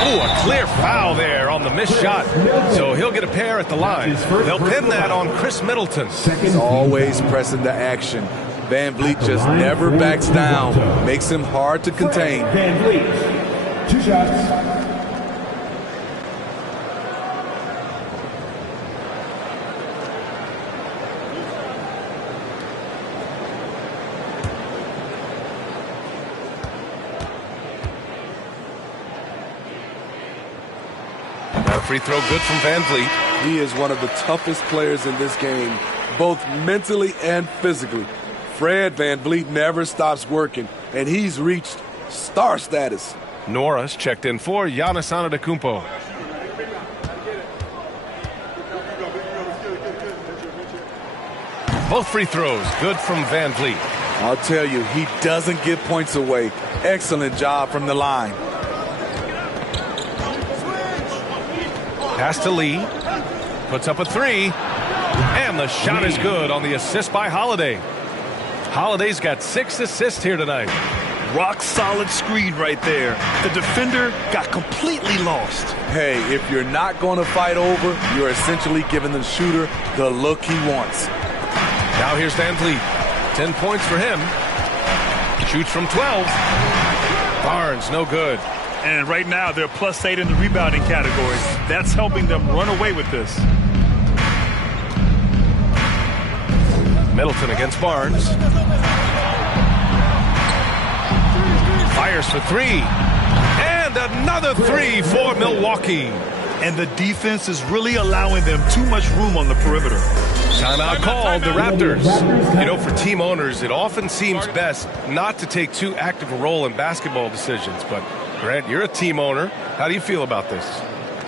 Oh, a clear foul there on the missed shot. So he'll get a pair at the line. They'll pin that on Chris Middleton. He's always pressing the action. Van Vliet just never backs down. Makes him hard to contain. Van Vliet, 2 shots. Free throw good from Van Vliet. He is one of the toughest players in this game, both mentally and physically. Fred Van Vliet never stops working, and he's reached star status. Norris checked in for Giannis Antetokounmpo. Both free throws good from Van Vliet. I'll tell you, he doesn't give points away. Excellent job from the line. Pass to Lee. Puts up a 3. And the shot is good on the assist by Holiday. Holiday's got 6 assists here tonight. Rock solid screen right there. The defender got completely lost. Hey, if you're not going to fight over, you're essentially giving the shooter the look he wants. Now here's Van Vliet. 10 points for him. Shoots from 12. Barnes, no good. And right now, they're +8 in the rebounding category. That's helping them run away with this. Middleton against Barnes. Fires for 3. And another 3 for Milwaukee. And the defense is really allowing them too much room on the perimeter. Timeout called the Raptors. You know, for team owners, it often seems best not to take too active a role in basketball decisions. But, Grant, you're a team owner. How do you feel about this?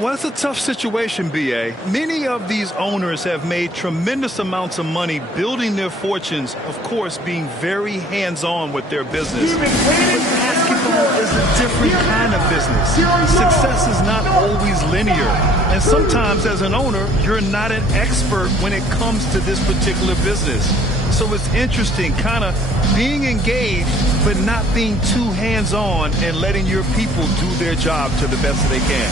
Well, it's a tough situation, B.A. Many of these owners have made tremendous amounts of money building their fortunes, of course, being very hands-on with their business. But basketball is a different kind of business. Success is not always linear. And sometimes, as an owner, you're not an expert when it comes to this particular business. So it's interesting, kind of being engaged, but not being too hands-on and letting your people do their job to the best that they can.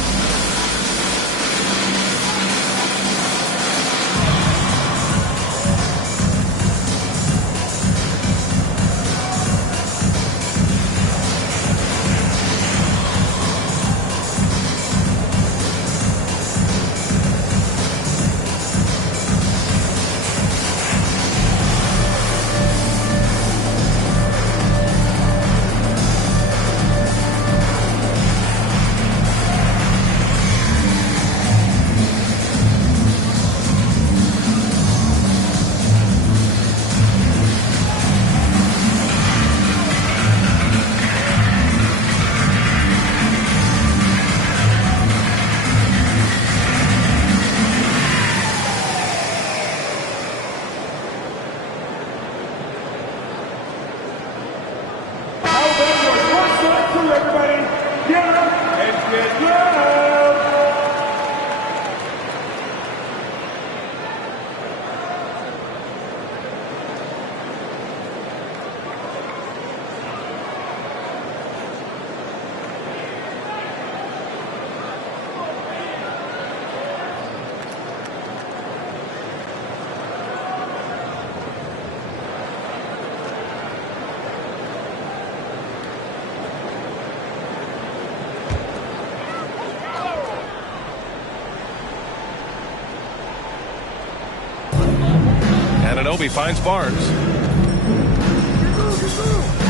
Anunoby finds Barnes.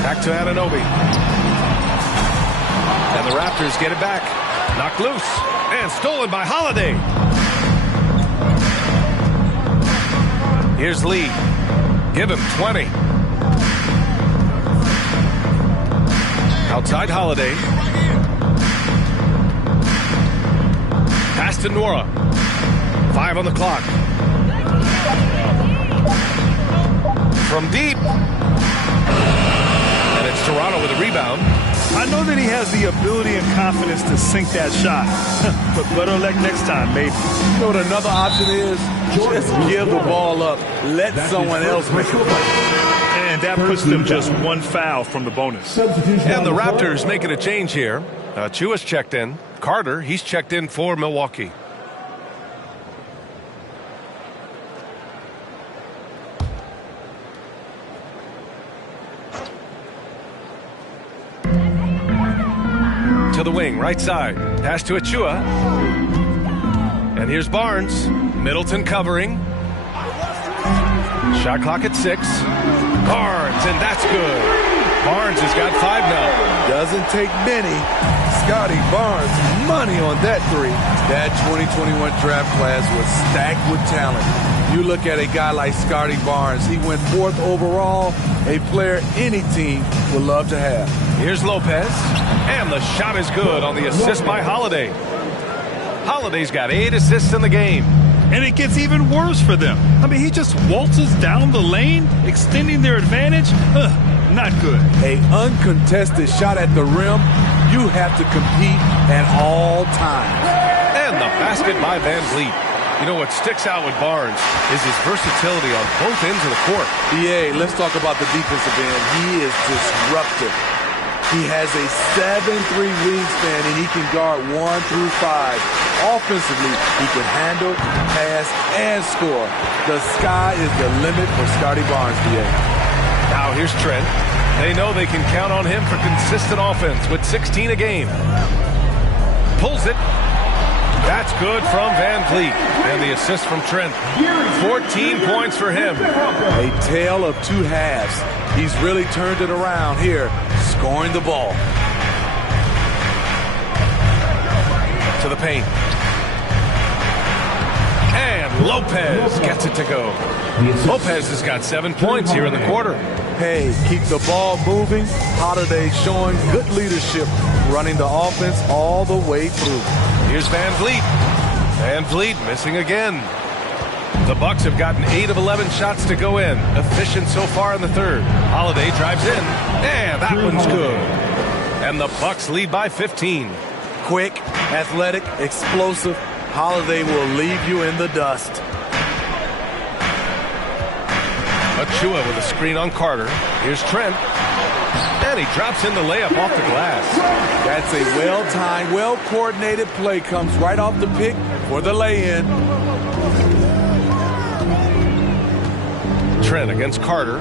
Back to Anunoby. And the Raptors get it back. Knocked loose. And stolen by Holiday. Here's Lee. Give him 20. Outside Holiday. Pass to Nora. 5 on the clock. From deep. And it's Toronto with a rebound. I know that he has the ability and confidence to sink that shot. But better luck next time, maybe. You know what another option is? Just give the ball up. Let someone else make it. And that puts them just one foul from the bonus. And the Raptors making a change here. Chua's checked in. Carter, he's checked in for Milwaukee. To the wing, right side. Pass to Achua. And here's Barnes. Middleton covering. Shot clock at 6. Barnes, and that's good. Barnes has got 5 now. Doesn't take many. Scotty Barnes, money on that 3. That 2021 draft class was stacked with talent. You look at a guy like Scotty Barnes, he went 4th overall, a player any team would love to have. Here's Lopez, and the shot is good on the assist by Holiday. Holiday's got 8 assists in the game. And it gets even worse for them. I mean, he just waltzes down the lane, extending their advantage. Not good. A uncontested shot at the rim, you have to compete at all times. And the basket by Van Vliet. You know what sticks out with Barnes is his versatility on both ends of the court. BA, let's talk about the defensive end. He is disruptive. He has a 7'3" wingspan, and he can guard 1 through 5. Offensively, he can handle, pass, and score. The sky is the limit for Scotty Barnes, BA. Now here's Trent. They know they can count on him for consistent offense with 16 a game. Pulls it. That's good from Van Vliet. And the assist from Trent. 14 points for him. A tale of 2 halves. He's really turned it around here, scoring the ball. To the paint. And Lopez gets it to go. Lopez has got 7 points here in the quarter. Hey, keep the ball moving. Holiday showing good leadership, running the offense all the way through. Here's Van Vliet. Van Vliet missing again. The Bucks have gotten 8 of 11 shots to go in. Efficient so far in the third. Holiday drives in. And that one's good. And the Bucks lead by 15. Quick, athletic, explosive. Holiday will leave you in the dust. Achua with a screen on Carter. Here's Trent. And he drops in the layup off the glass. That's a well-timed, well-coordinated play. Comes right off the pick for the lay-in. Trent against Carter.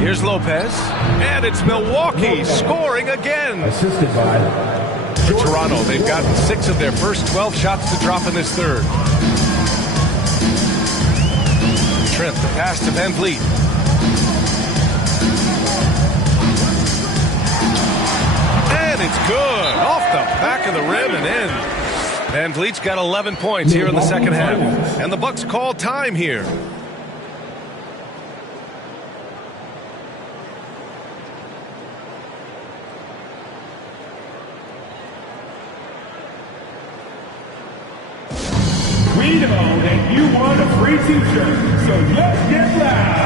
Here's Lopez. And it's Milwaukee scoring again. Assisted by For Toronto, they've gotten 6 of their first 12 shots to drop in this third. Trent, the pass to Van Vliet. And it's good. Off the back of the rim and in. Van Vliet's got 11 points here in the second half. And the Bucks call time here. We know that you want a free t-shirt, so let's get loud.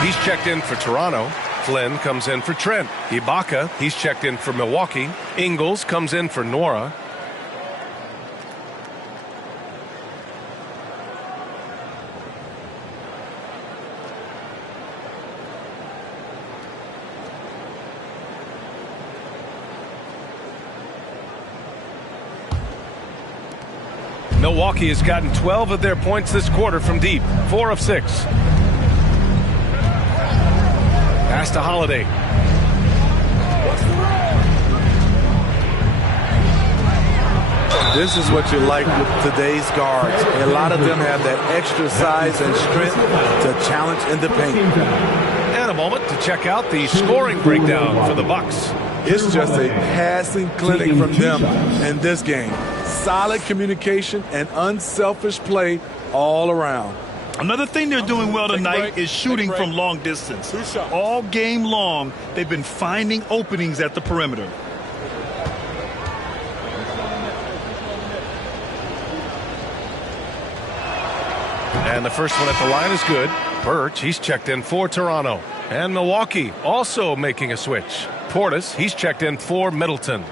he's checked in for Toronto. Flynn comes in for Trent. Ibaka, he's checked in for Milwaukee. Ingles comes in for Nora. Milwaukee has gotten 12 of their points this quarter from deep, 4 of 6. Pass to Holiday. This is what you like with today's guards. A lot of them have that extra size and strength to challenge in the paint. And a moment to check out the scoring breakdown for the Bucks. It's just a passing clinic from them in this game. Solid communication and unselfish play all around. Another thing they're doing well tonight is shooting from long distance. All game long, they've been finding openings at the perimeter. And the first one at the line is good. Birch, he's checked in for Toronto. And Milwaukee also making a switch. Portis, he's checked in for Middleton.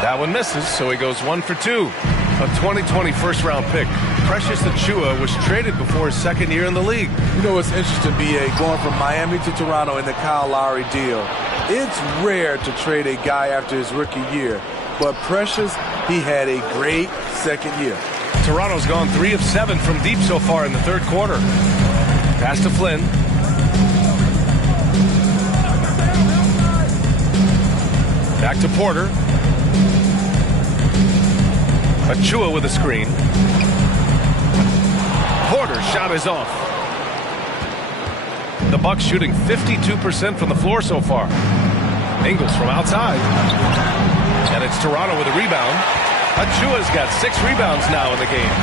That one misses, so he goes 1 for 2. A 2020 first-round pick. Precious Achiuwa was traded before his second year in the league. You know what's interesting, B.A., going from Miami to Toronto in the Kyle Lowry deal. It's rare to trade a guy after his rookie year, but Precious, he had a great second year. Toronto's gone 3 of 7 from deep so far in the third quarter. Pass to Flynn. Back to Porter. Achiuwa with a screen. Porter's shot is off. The Bucks shooting 52% from the floor so far. Ingles from outside. And it's Toronto with a rebound. Achiuwa's got 6 rebounds now in the game.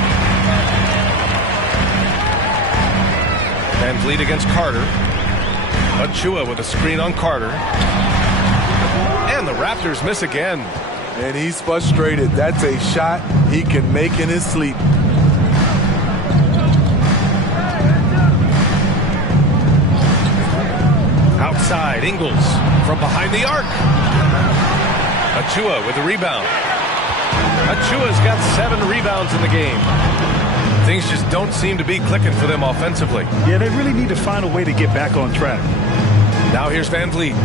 Van Vliet against Carter. Achiuwa with a screen on Carter. And the Raptors miss again. And he's frustrated. That's a shot he can make in his sleep. Outside, Ingles from behind the arc. Achiuwa with a rebound. Achiuwa's got 7 rebounds in the game. Things just don't seem to be clicking for them offensively. Yeah, they really need to find a way to get back on track. Now here's Van Vliet.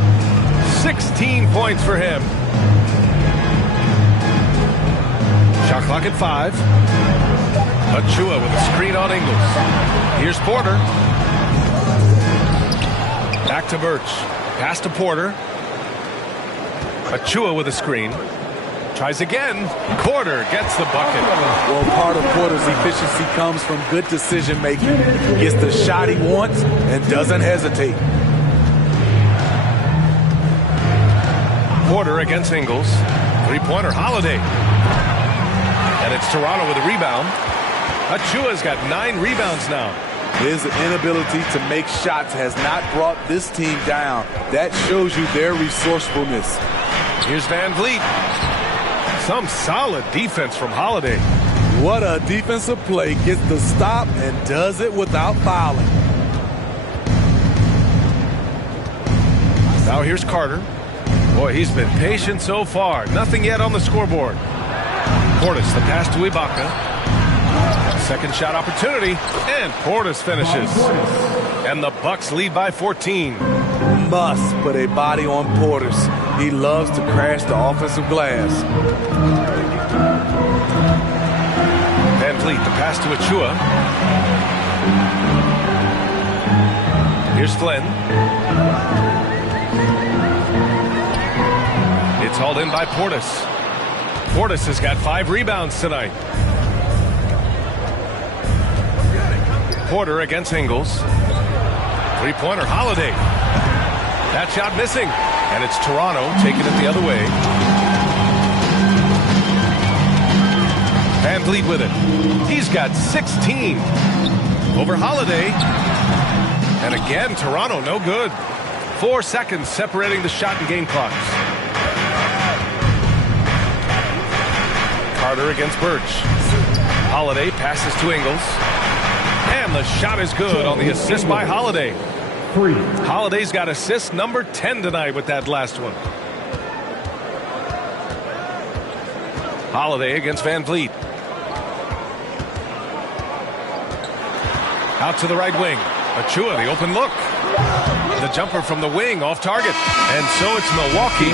16 points for him. Shot clock at 5. Achiuwa with a screen on Ingles. Here's Porter. Back to Birch. Pass to Porter. Achiuwa with a screen. Tries again. Porter gets the bucket. Well, part of Porter's efficiency comes from good decision making. Gets the shot he wants and doesn't hesitate. Porter against Ingles. Three-pointer Holiday. And it's Toronto with a rebound. Achiuwa's got 9 rebounds now. His inability to make shots has not brought this team down. That shows you their resourcefulness. Here's Van Vliet. Some solid defense from Holiday. What a defensive play. Gets the stop and does it without fouling. Now here's Carter. Boy, he's been patient so far. Nothing yet on the scoreboard. Portis, the pass to Ibaka. Second shot opportunity, and Portis finishes. And the Bucks lead by 14. Must put a body on Portis. He loves to crash the offensive glass. Van Vliet, the pass to Achiuwa. Here's Flynn. It's hauled in by Portis. Portis has got 5 rebounds tonight. Porter against Ingles. Three-pointer Holiday. That shot missing. And it's Toronto taking it the other way. Van Vliet with it. He's got 16. Over Holiday. And again, Toronto no good. 4 seconds separating the shot and game clocks. Carter against Birch. Holiday passes to Ingles. And the shot is good on the assist by Holiday. Holiday's got assist number 10 tonight with that last one. Holiday against Van Vliet. Out to the right wing. Achua, the open look. The jumper from the wing off target. And so it's Milwaukee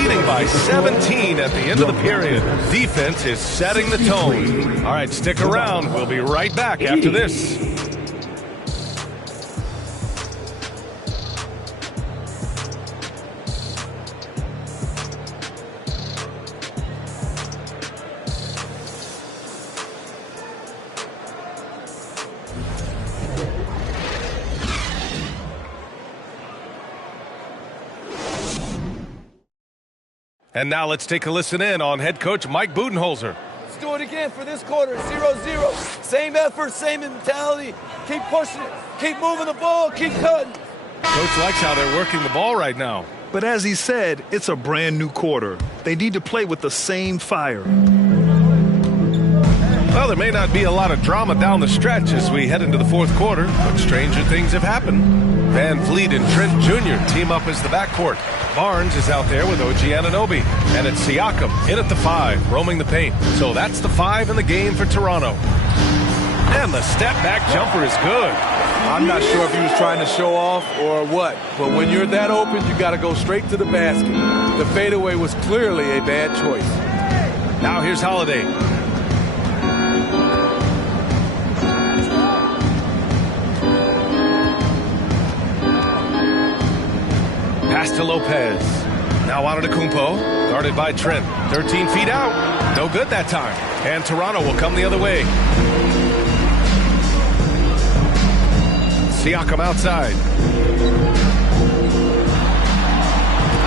leading by 17 at the end of the period. Defense is setting the tone. All right, stick around. We'll be right back after this. And now let's take a listen in on head coach Mike Budenholzer. Let's do it again for this quarter. 0-0. Same effort, same mentality. Keep pushing it. Keep moving the ball. Keep cutting. Coach likes how they're working the ball right now. But as he said, it's a brand new quarter. They need to play with the same fire. Well, there may not be a lot of drama down the stretch as we head into the fourth quarter, but stranger things have happened. Van Vliet and Trent Jr. team up as the backcourt. Barnes is out there with OG Anunoby. And it's Siakam in at the 5, roaming the paint. So that's the 5 in the game for Toronto. And the step-back jumper is good. I'm not sure if he was trying to show off or what, but when you're that open, you got to go straight to the basket. The fadeaway was clearly a bad choice. Now here's Holiday. Pass to Lopez. Now Antetokounmpo, guarded by Trent. 13 feet out. No good that time. And Toronto will come the other way. Siakam outside.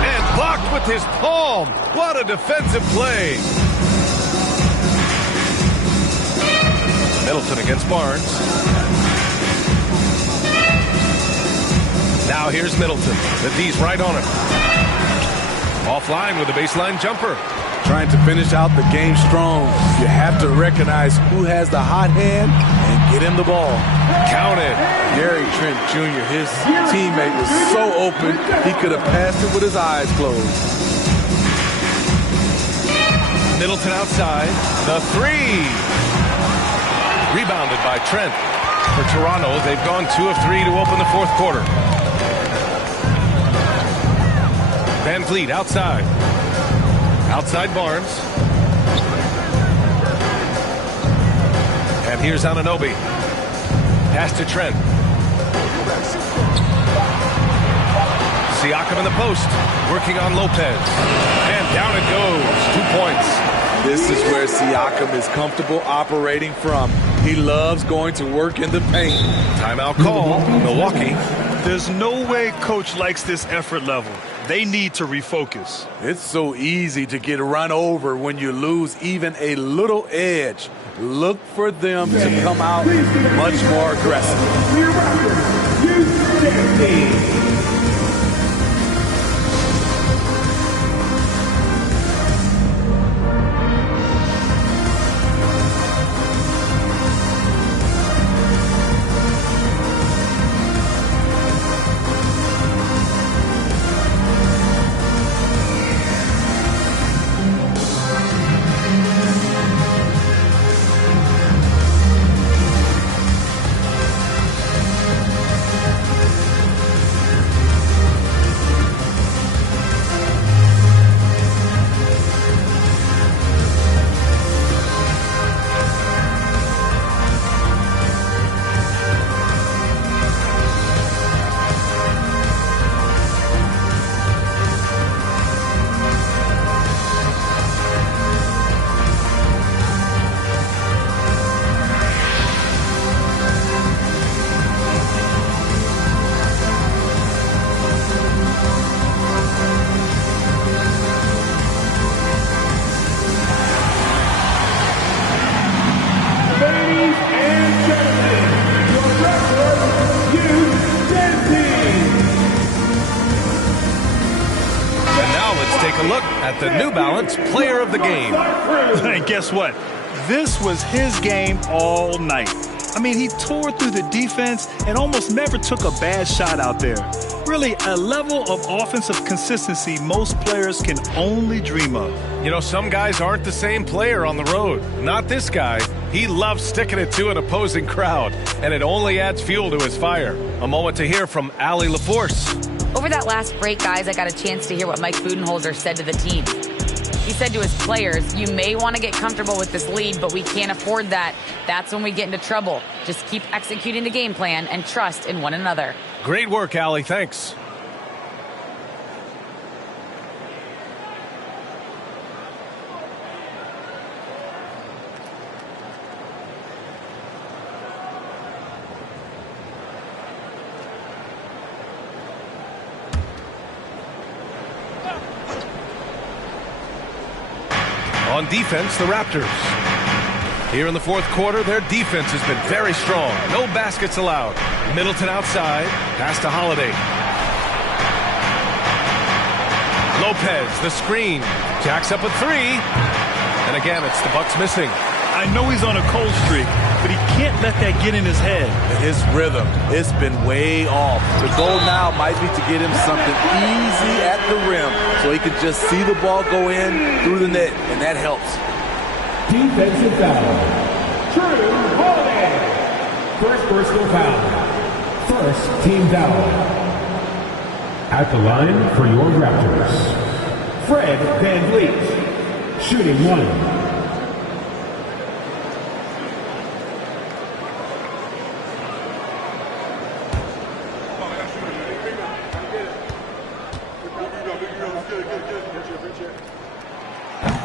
And blocked with his palm. What a defensive play. Middleton against Barnes. Now here's Middleton. The D's right on him. Offline with a baseline jumper. Trying to finish out the game strong. You have to recognize who has the hot hand and get him the ball. Count it. Gary Trent Jr., his teammate, was so open he could have passed it with his eyes closed. Middleton outside. The 3. Rebounded by Trent. For Toronto, they've gone 2 of 3 to open the fourth quarter. Van Vliet outside. Outside Barnes. And here's Anunoby. Pass to Trent. Siakam in the post. Working on Lopez. And down it goes. 2 points. This is where Siakam is comfortable operating from. He loves going to work in the paint. Timeout call. Milwaukee. There's no way coach likes this effort level. They need to refocus. It's so easy to get run over when you lose even a little edge. Look for them to come out much more aggressive. Let's take a look at the New Balance Player of the Game. And guess what? This was his game all night. I mean, he tore through the defense and almost never took a bad shot out there. Really, a level of offensive consistency most players can only dream of. You know, some guys aren't the same player on the road. Not this guy. He loves sticking it to an opposing crowd, and it only adds fuel to his fire. A moment to hear from Allie LaForce. Over that last break, guys, I got a chance to hear what Mike Budenholzer said to the team. He said to his players, you may want to get comfortable with this lead, but we can't afford that. That's when we get into trouble. Just keep executing the game plan and trust in one another. Great work, Allie. Thanks. On defense, the Raptors. Here in the fourth quarter, their defense has been very strong. No baskets allowed. Middleton outside. Pass to Holiday. Lopez, the screen. Jacks up a three. And again, it's the Bucks missing. I know he's on a cold streak, but he can't let that get in his head. His rhythm, it's been way off. The goal now might be to get him something easy at the rim so he can just see the ball go in through the net, and that helps. Defensive foul. True Holiday. First personal foul. First team foul. At the line for your Raptors, Fred VanVleet, shooting one.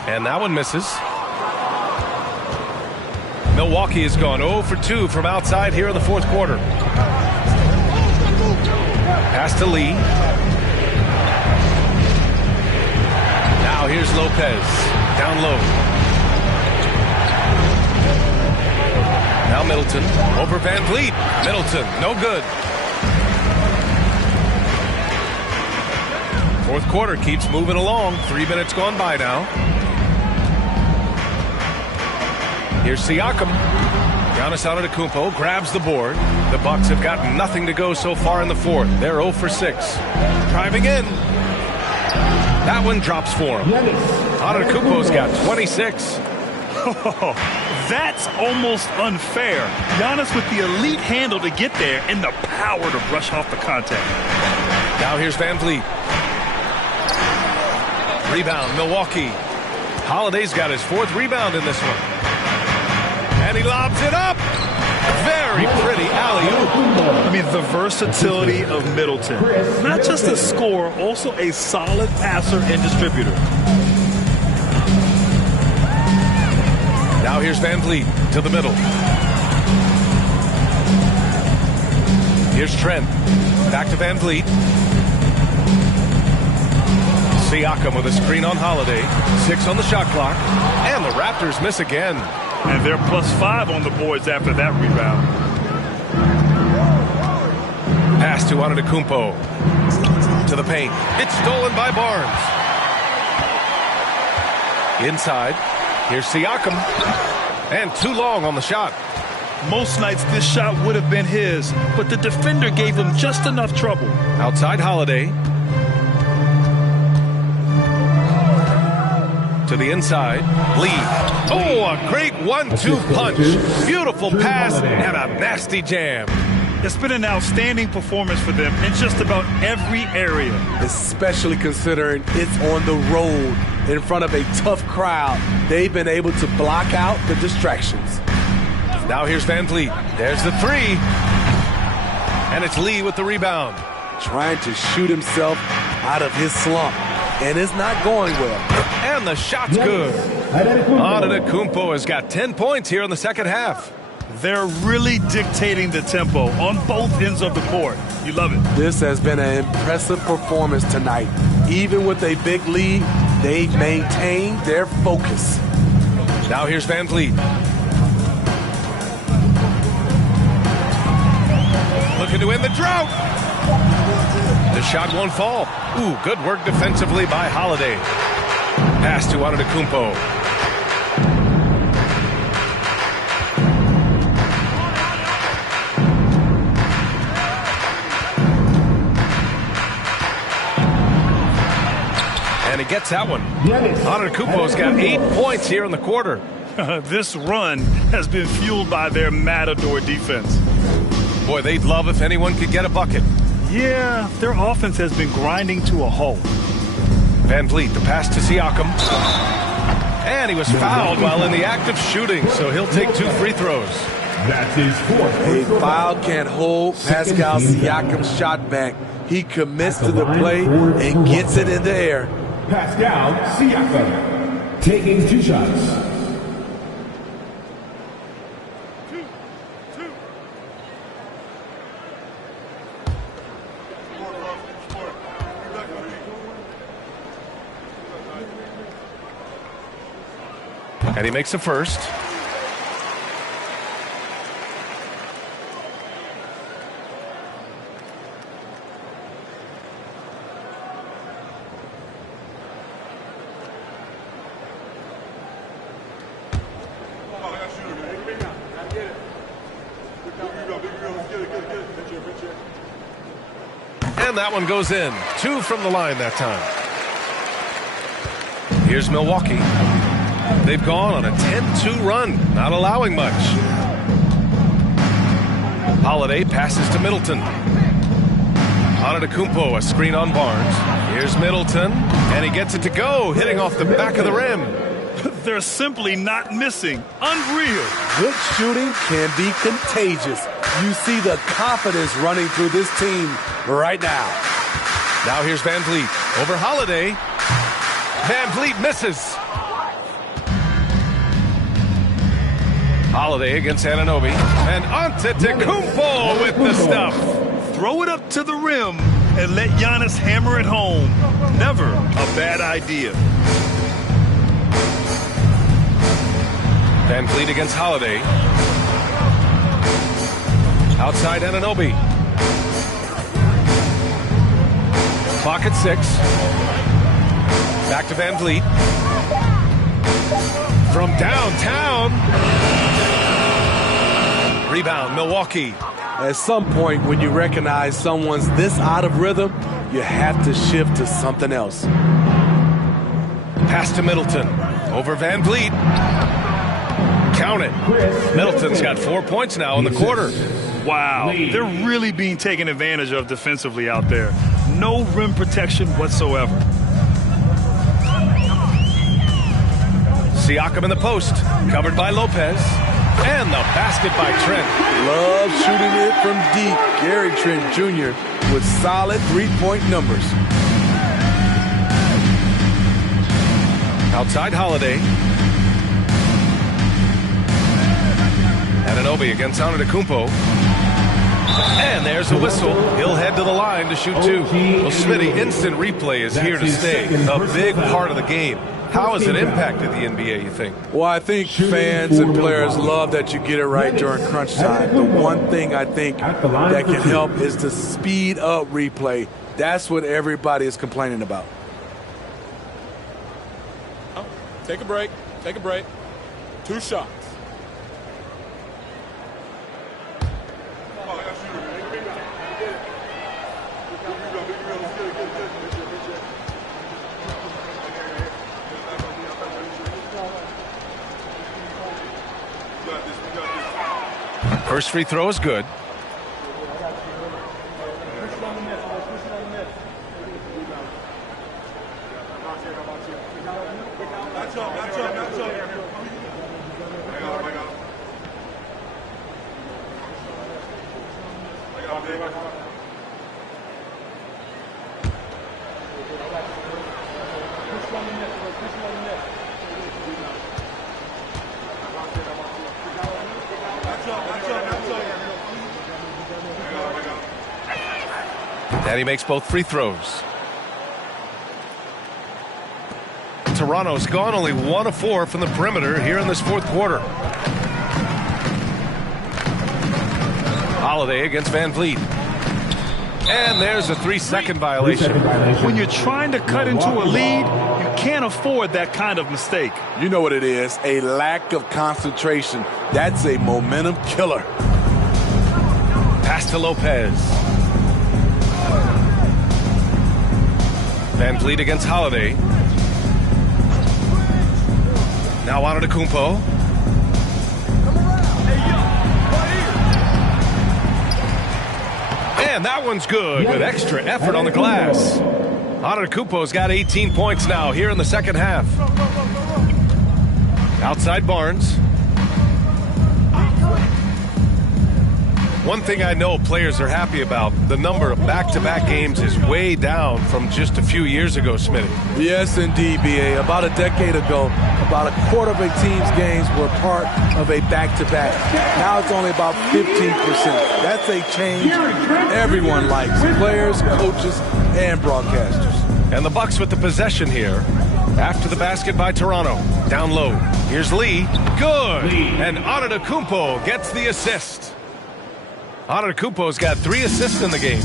And that one misses. Milwaukee has gone 0 for 2 from outside here in the fourth quarter. Pass to Lee. Now here's Lopez. Down low. Now Middleton. Over VanVleet. Middleton. No good. Fourth quarter keeps moving along. 3 minutes gone by now. Here's Siakam. Giannis Antetokounmpo grabs the board. The Bucks have got nothing to go so far in the fourth. They're 0 for 6. Driving in. That one drops for him. Antetokounmpo's got 26. That's almost unfair. Giannis with the elite handle to get there and the power to brush off the contact. Now here's VanVleet. Rebound, Milwaukee. Holiday's got his 4th rebound in this one. And he lobs it up. Very pretty alley-oop. I mean, the versatility of Middleton. Not just a scorer, also a solid passer and distributor. Now here's VanVleet to the middle. Here's Trent. Back to VanVleet. Siakam with a screen on Holiday. 6 on the shot clock. And the Raptors miss again. And they're +5 on the boards after that rebound. Pass to Antetokounmpo. To the paint. It's stolen by Barnes. Inside. Here's Siakam. And too long on the shot. Most nights this shot would have been his, but the defender gave him just enough trouble. Outside Holiday. To the inside. Lee. Oh, a great 1-2 punch. Beautiful pass and a nasty jam. It's been an outstanding performance for them in just about every area. Especially considering it's on the road in front of a tough crowd. They've been able to block out the distractions. Now here's VanVleet. There's the 3. And it's Lee with the rebound. Trying to shoot himself out of his slump. And it's not going well. And the shot's good. Antetokounmpo has got 10 points here in the second half. They're really dictating the tempo on both ends of the court. You love it. This has been an impressive performance tonight. Even with a big lead, they've maintained their focus. Now here's VanVleet. Looking to end the drought. The shot won't fall. Ooh, good work defensively by Holiday. Pass to Antetokounmpo. And he gets that one. Antetokounmpo's got 8 points here in the quarter. This run has been fueled by their Matador defense. Boy, they'd love if anyone could get a bucket. Yeah, their offense has been grinding to a halt. Van Vliet, the pass to Siakam. And he was fouled while in the act of shooting, so he'll take 2 free throws. That's his fourth. A foul can't hold Pascal Siakam's shot back. He commits to the play and gets it in the air. Pascal Siakam taking 2 shots. And he makes the first. And that one goes in. 2 from the line that time. Here's Milwaukee. They've gone on a 10-2 run, not allowing much. Holiday passes to Middleton. Antetokounmpo, a screen on Barnes. Here's Middleton, and he gets it to go, hitting off the back of the rim. They're simply not missing. Unreal. Good shooting can be contagious. You see the confidence running through this team right now. Now here's Van Vliet over Holiday. Van Vliet misses. Holiday against Anunoby. And Antetokounmpo with the stuff. Throw it up to the rim and let Giannis hammer it home. Never a bad idea. Van Vliet against Holiday. Outside Anunoby. Clock at 6. Back to Van Vliet. From downtown. Rebound, Milwaukee. At some point, when you recognize someone's this out of rhythm, you have to shift to something else. Pass to Middleton. Over Van Vliet. Count it. Middleton's got 4 points now in the quarter. Wow, they're really being taken advantage of defensively out there. No rim protection whatsoever. Siakam in the post, covered by Lopez. And the basket by Trent. Love shooting it from deep. Gary Trent Jr. with solid three-point numbers. Outside Holiday. Anunoby against Antetokounmpo. And there's a whistle. He'll head to the line to shoot 2. Well, Smitty, instant replay is here to stay. A big part of the game. How has it impacted the NBA, you think? Well, I think fans and players love that you get it right during crunch time. The one thing I think that can help is to speed up replay. That's what everybody is complaining about. Take a break. Take a break. 2 shots. First free throw is good. And he makes both free throws. Toronto's gone only 1 of 4 from the perimeter here in this fourth quarter. Holiday against Van Vliet. And there's a 3-second violation. When you're trying to cut into a lead, you can't afford that kind of mistake. You know what it is, a lack of concentration. That's a momentum killer. Pass to Lopez. Van Vliet against Holiday. Now Antetokounmpo. And that one's good with extra effort on the glass. Antetokounmpo's got 18 points now here in the second half. Outside Barnes. One thing I know players are happy about, the number of back-to-back games is way down from just a few years ago, Smitty. Yes, indeed, B.A. About a decade ago, about a quarter of a team's games were part of a back-to-back. Now it's only about 15%. That's a change everyone likes, players, coaches, and broadcasters. And the Bucks with the possession here. After the basket by Toronto. Down low. Here's Lee. Good. And Antetokounmpo gets the assist. Antetokounmpo's got 3 assists in the game.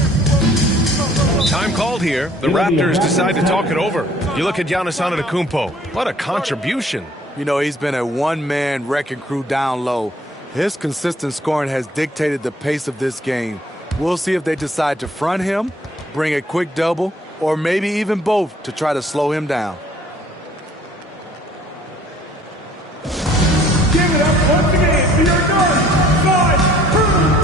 Time called here. The Raptors decide to talk it over. You look at Giannis Antetokounmpo. What a contribution. You know, he's been a one-man wrecking crew down low. His consistent scoring has dictated the pace of this game. We'll see if they decide to front him, bring a quick double, or maybe even both to try to slow him down. Give it up once again for your guard, Scott Cruz.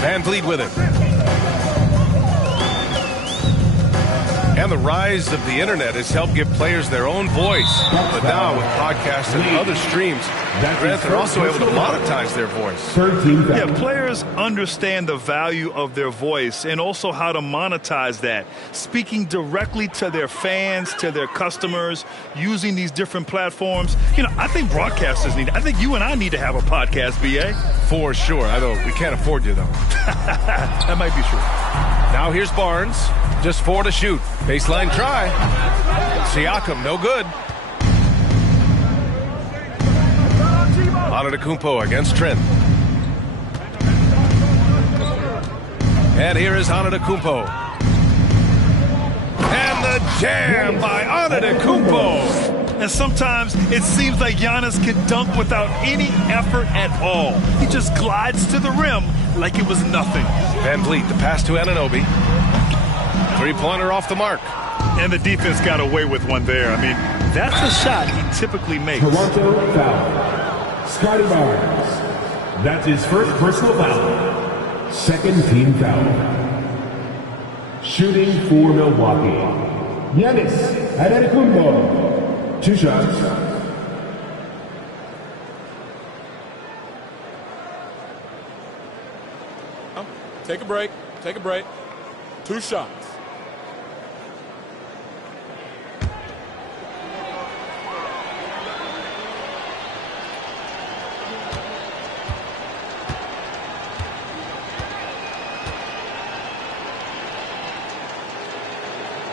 Van Vliet with it. And the rise of the internet has helped give players their own voice. But now with podcasts and other streams, Grant, they're also able to monetize their voice. Yeah, players understand the value of their voice and also how to monetize that. Speaking directly to their fans, to their customers, using these different platforms. You know, I think broadcasters need, I think you and I need to have a podcast, B.A. For sure. I know we can't afford you, though. That might be true. Now here's Barnes. Just 4 to shoot. Baseline try. Siakam, no good. Antetokounmpo against Trent. And here is Antetokounmpo. And the jam by Antetokounmpo. And sometimes it seems like Giannis can dunk without any effort at all. He just glides to the rim like it was nothing. Van Vliet, the pass to Anunoby. Three-pointer off the mark. And the defense got away with one there. I mean, that's a shot he typically makes. Toronto foul. Scotty Barnes. That's his first personal foul. Second team foul. Shooting for Milwaukee. Giannis Antetokounmpo. 2 shots. Take a break. Take a break. 2 shots.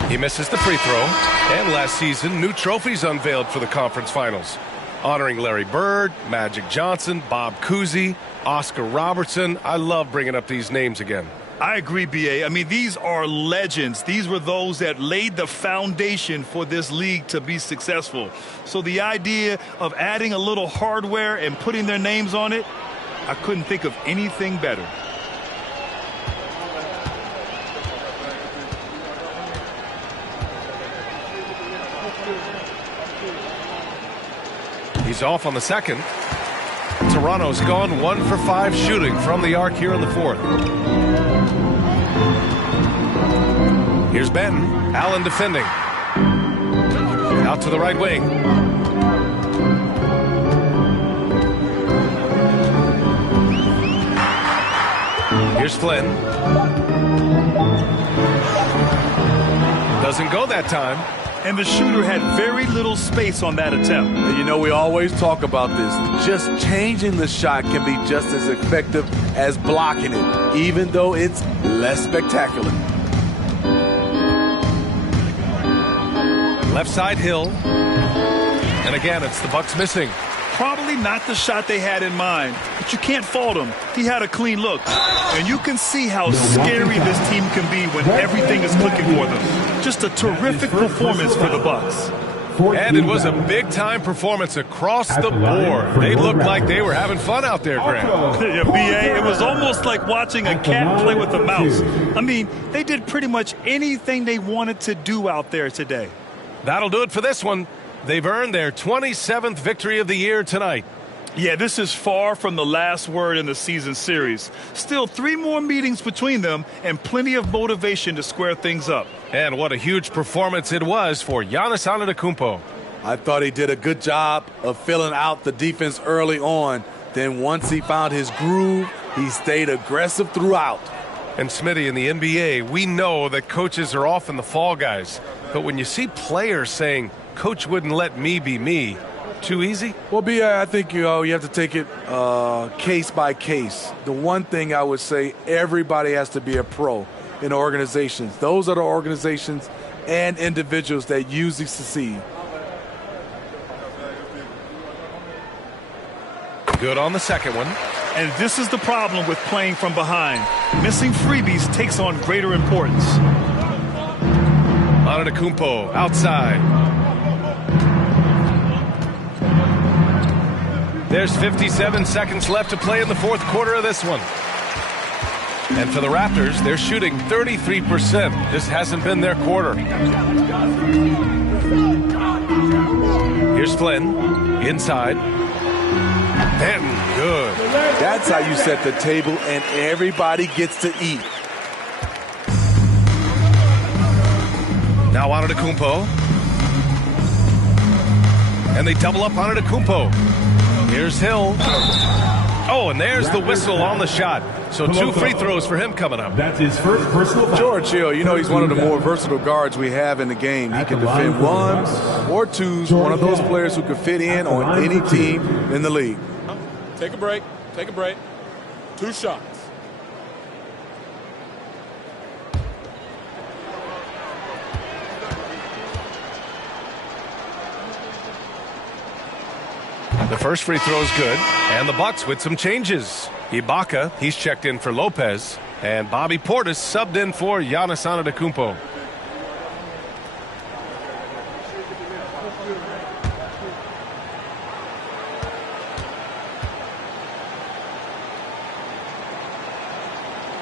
He misses the free throw. And last season, new trophies unveiled for the conference finals, honoring Larry Bird, Magic Johnson, Bob Cousy, Oscar Robertson. I love bringing up these names again. I agree, B.A. I mean, these are legends. These were those that laid the foundation for this league to be successful. So the idea of adding a little hardware and putting their names on it, I couldn't think of anything better. He's off on the second. Toronto's gone 1 for 5 shooting from the arc here in the fourth. Here's Benton. Allen defending. Out to the right wing. Here's Flynn. Doesn't go that time. And the shooter had very little space on that attempt. You know, we always talk about this. Just changing the shot can be just as effective as blocking it, even though it's less spectacular. Left side, Hill. And again, it's the Bucks missing. Probably not the shot they had in mind, but you can't fault him. He had a clean look. And you can see how scary this team can be when everything is clicking for them. Just a terrific performance for the Bucks. And it was a big-time performance across the board. They looked like they were having fun out there, Grant. Yeah, B.A., it was almost like watching a cat play with a mouse. I mean, they did pretty much anything they wanted to do out there today. That'll do it for this one. They've earned their 27th victory of the year tonight. Yeah, this is far from the last word in the season series. Still 3 more meetings between them and plenty of motivation to square things up. And what a huge performance it was for Giannis Antetokounmpo. I thought he did a good job of filling out the defense early on. Then once he found his groove, he stayed aggressive throughout. And Smitty, in the NBA, we know that coaches are often the fall guys. But when you see players saying, "Coach wouldn't let me be me," too easy? Well, B.A., I think you have to take it case by case. The one thing I would say, everybody has to be a pro in organizations. Those are the organizations and individuals that usually succeed. Good on the second one. And this is the problem with playing from behind. Missing freebies takes on greater importance. Antetokounmpo outside. There's 57 seconds left to play in the fourth quarter of this one. And for the Raptors, they're shooting 33%. This hasn't been their quarter. Here's Flynn. Inside. Benton, good. That's how you set the table and everybody gets to eat. Now Antetokounmpo. And they double up Antetokounmpo. Here's Hill. Oh, and there's the whistle on the shot. So 2 free throws for him coming up. That's his first personal foul. George Hill, you know he's one of the more versatile guards we have in the game. He can defend ones or twos, one of those players who can fit in on any team in the league. Take a break. Take a break. 2 shots. The first free throw is good, and the Bucks with some changes. Ibaka, he's checked in for Lopez, and Bobby Portis subbed in for Giannis Antetokounmpo.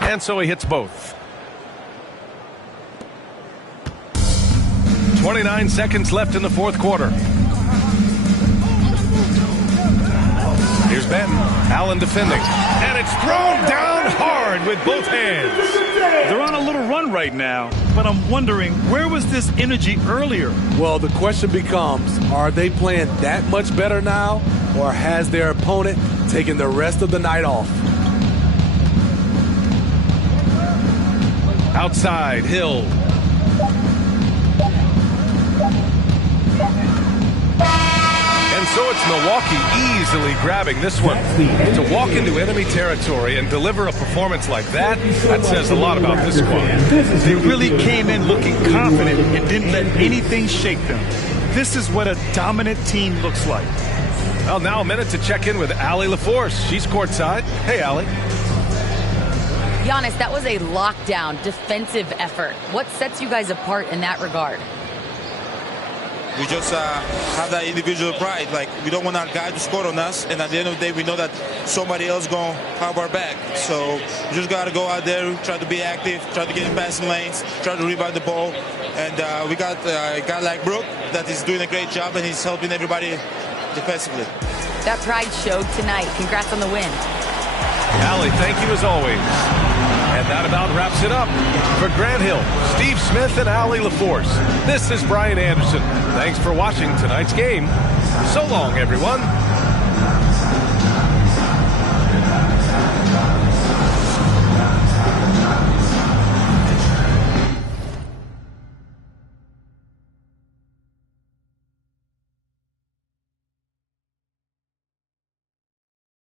And so he hits both. 29 seconds left in the fourth quarter. Here's Benton. Allen defending. And it's thrown down hard with both hands. They're on a little run right now, but I'm wondering, where was this energy earlier? Well, the question becomes, are they playing that much better now, or has their opponent taken the rest of the night off? Outside, Hill. And so it's Milwaukee easily grabbing this one. To walk into enemy territory and deliver a performance like that, that says a lot about this squad. They really came in looking confident and didn't let anything shake them. This is what a dominant team looks like. Well, now a minute to check in with Allie LaForce. She's courtside. Hey, Allie. Giannis, that was a lockdown defensive effort. What sets you guys apart in that regard? We just have that individual pride. Like, we don't want our guy to score on us, and at the end of the day, we know that somebody else going to have our back. So we just got to go out there, try to be active, try to get in passing lanes, try to rebound the ball. And we got a guy like Brook that is doing a great job, and he's helping everybody defensively. That pride showed tonight. Congrats on the win. Allie, thank you as always. And that about wraps it up. For Grant Hill, Steve Smith, and Allie LaForce, this is Brian Anderson. Thanks for watching tonight's game. So long, everyone.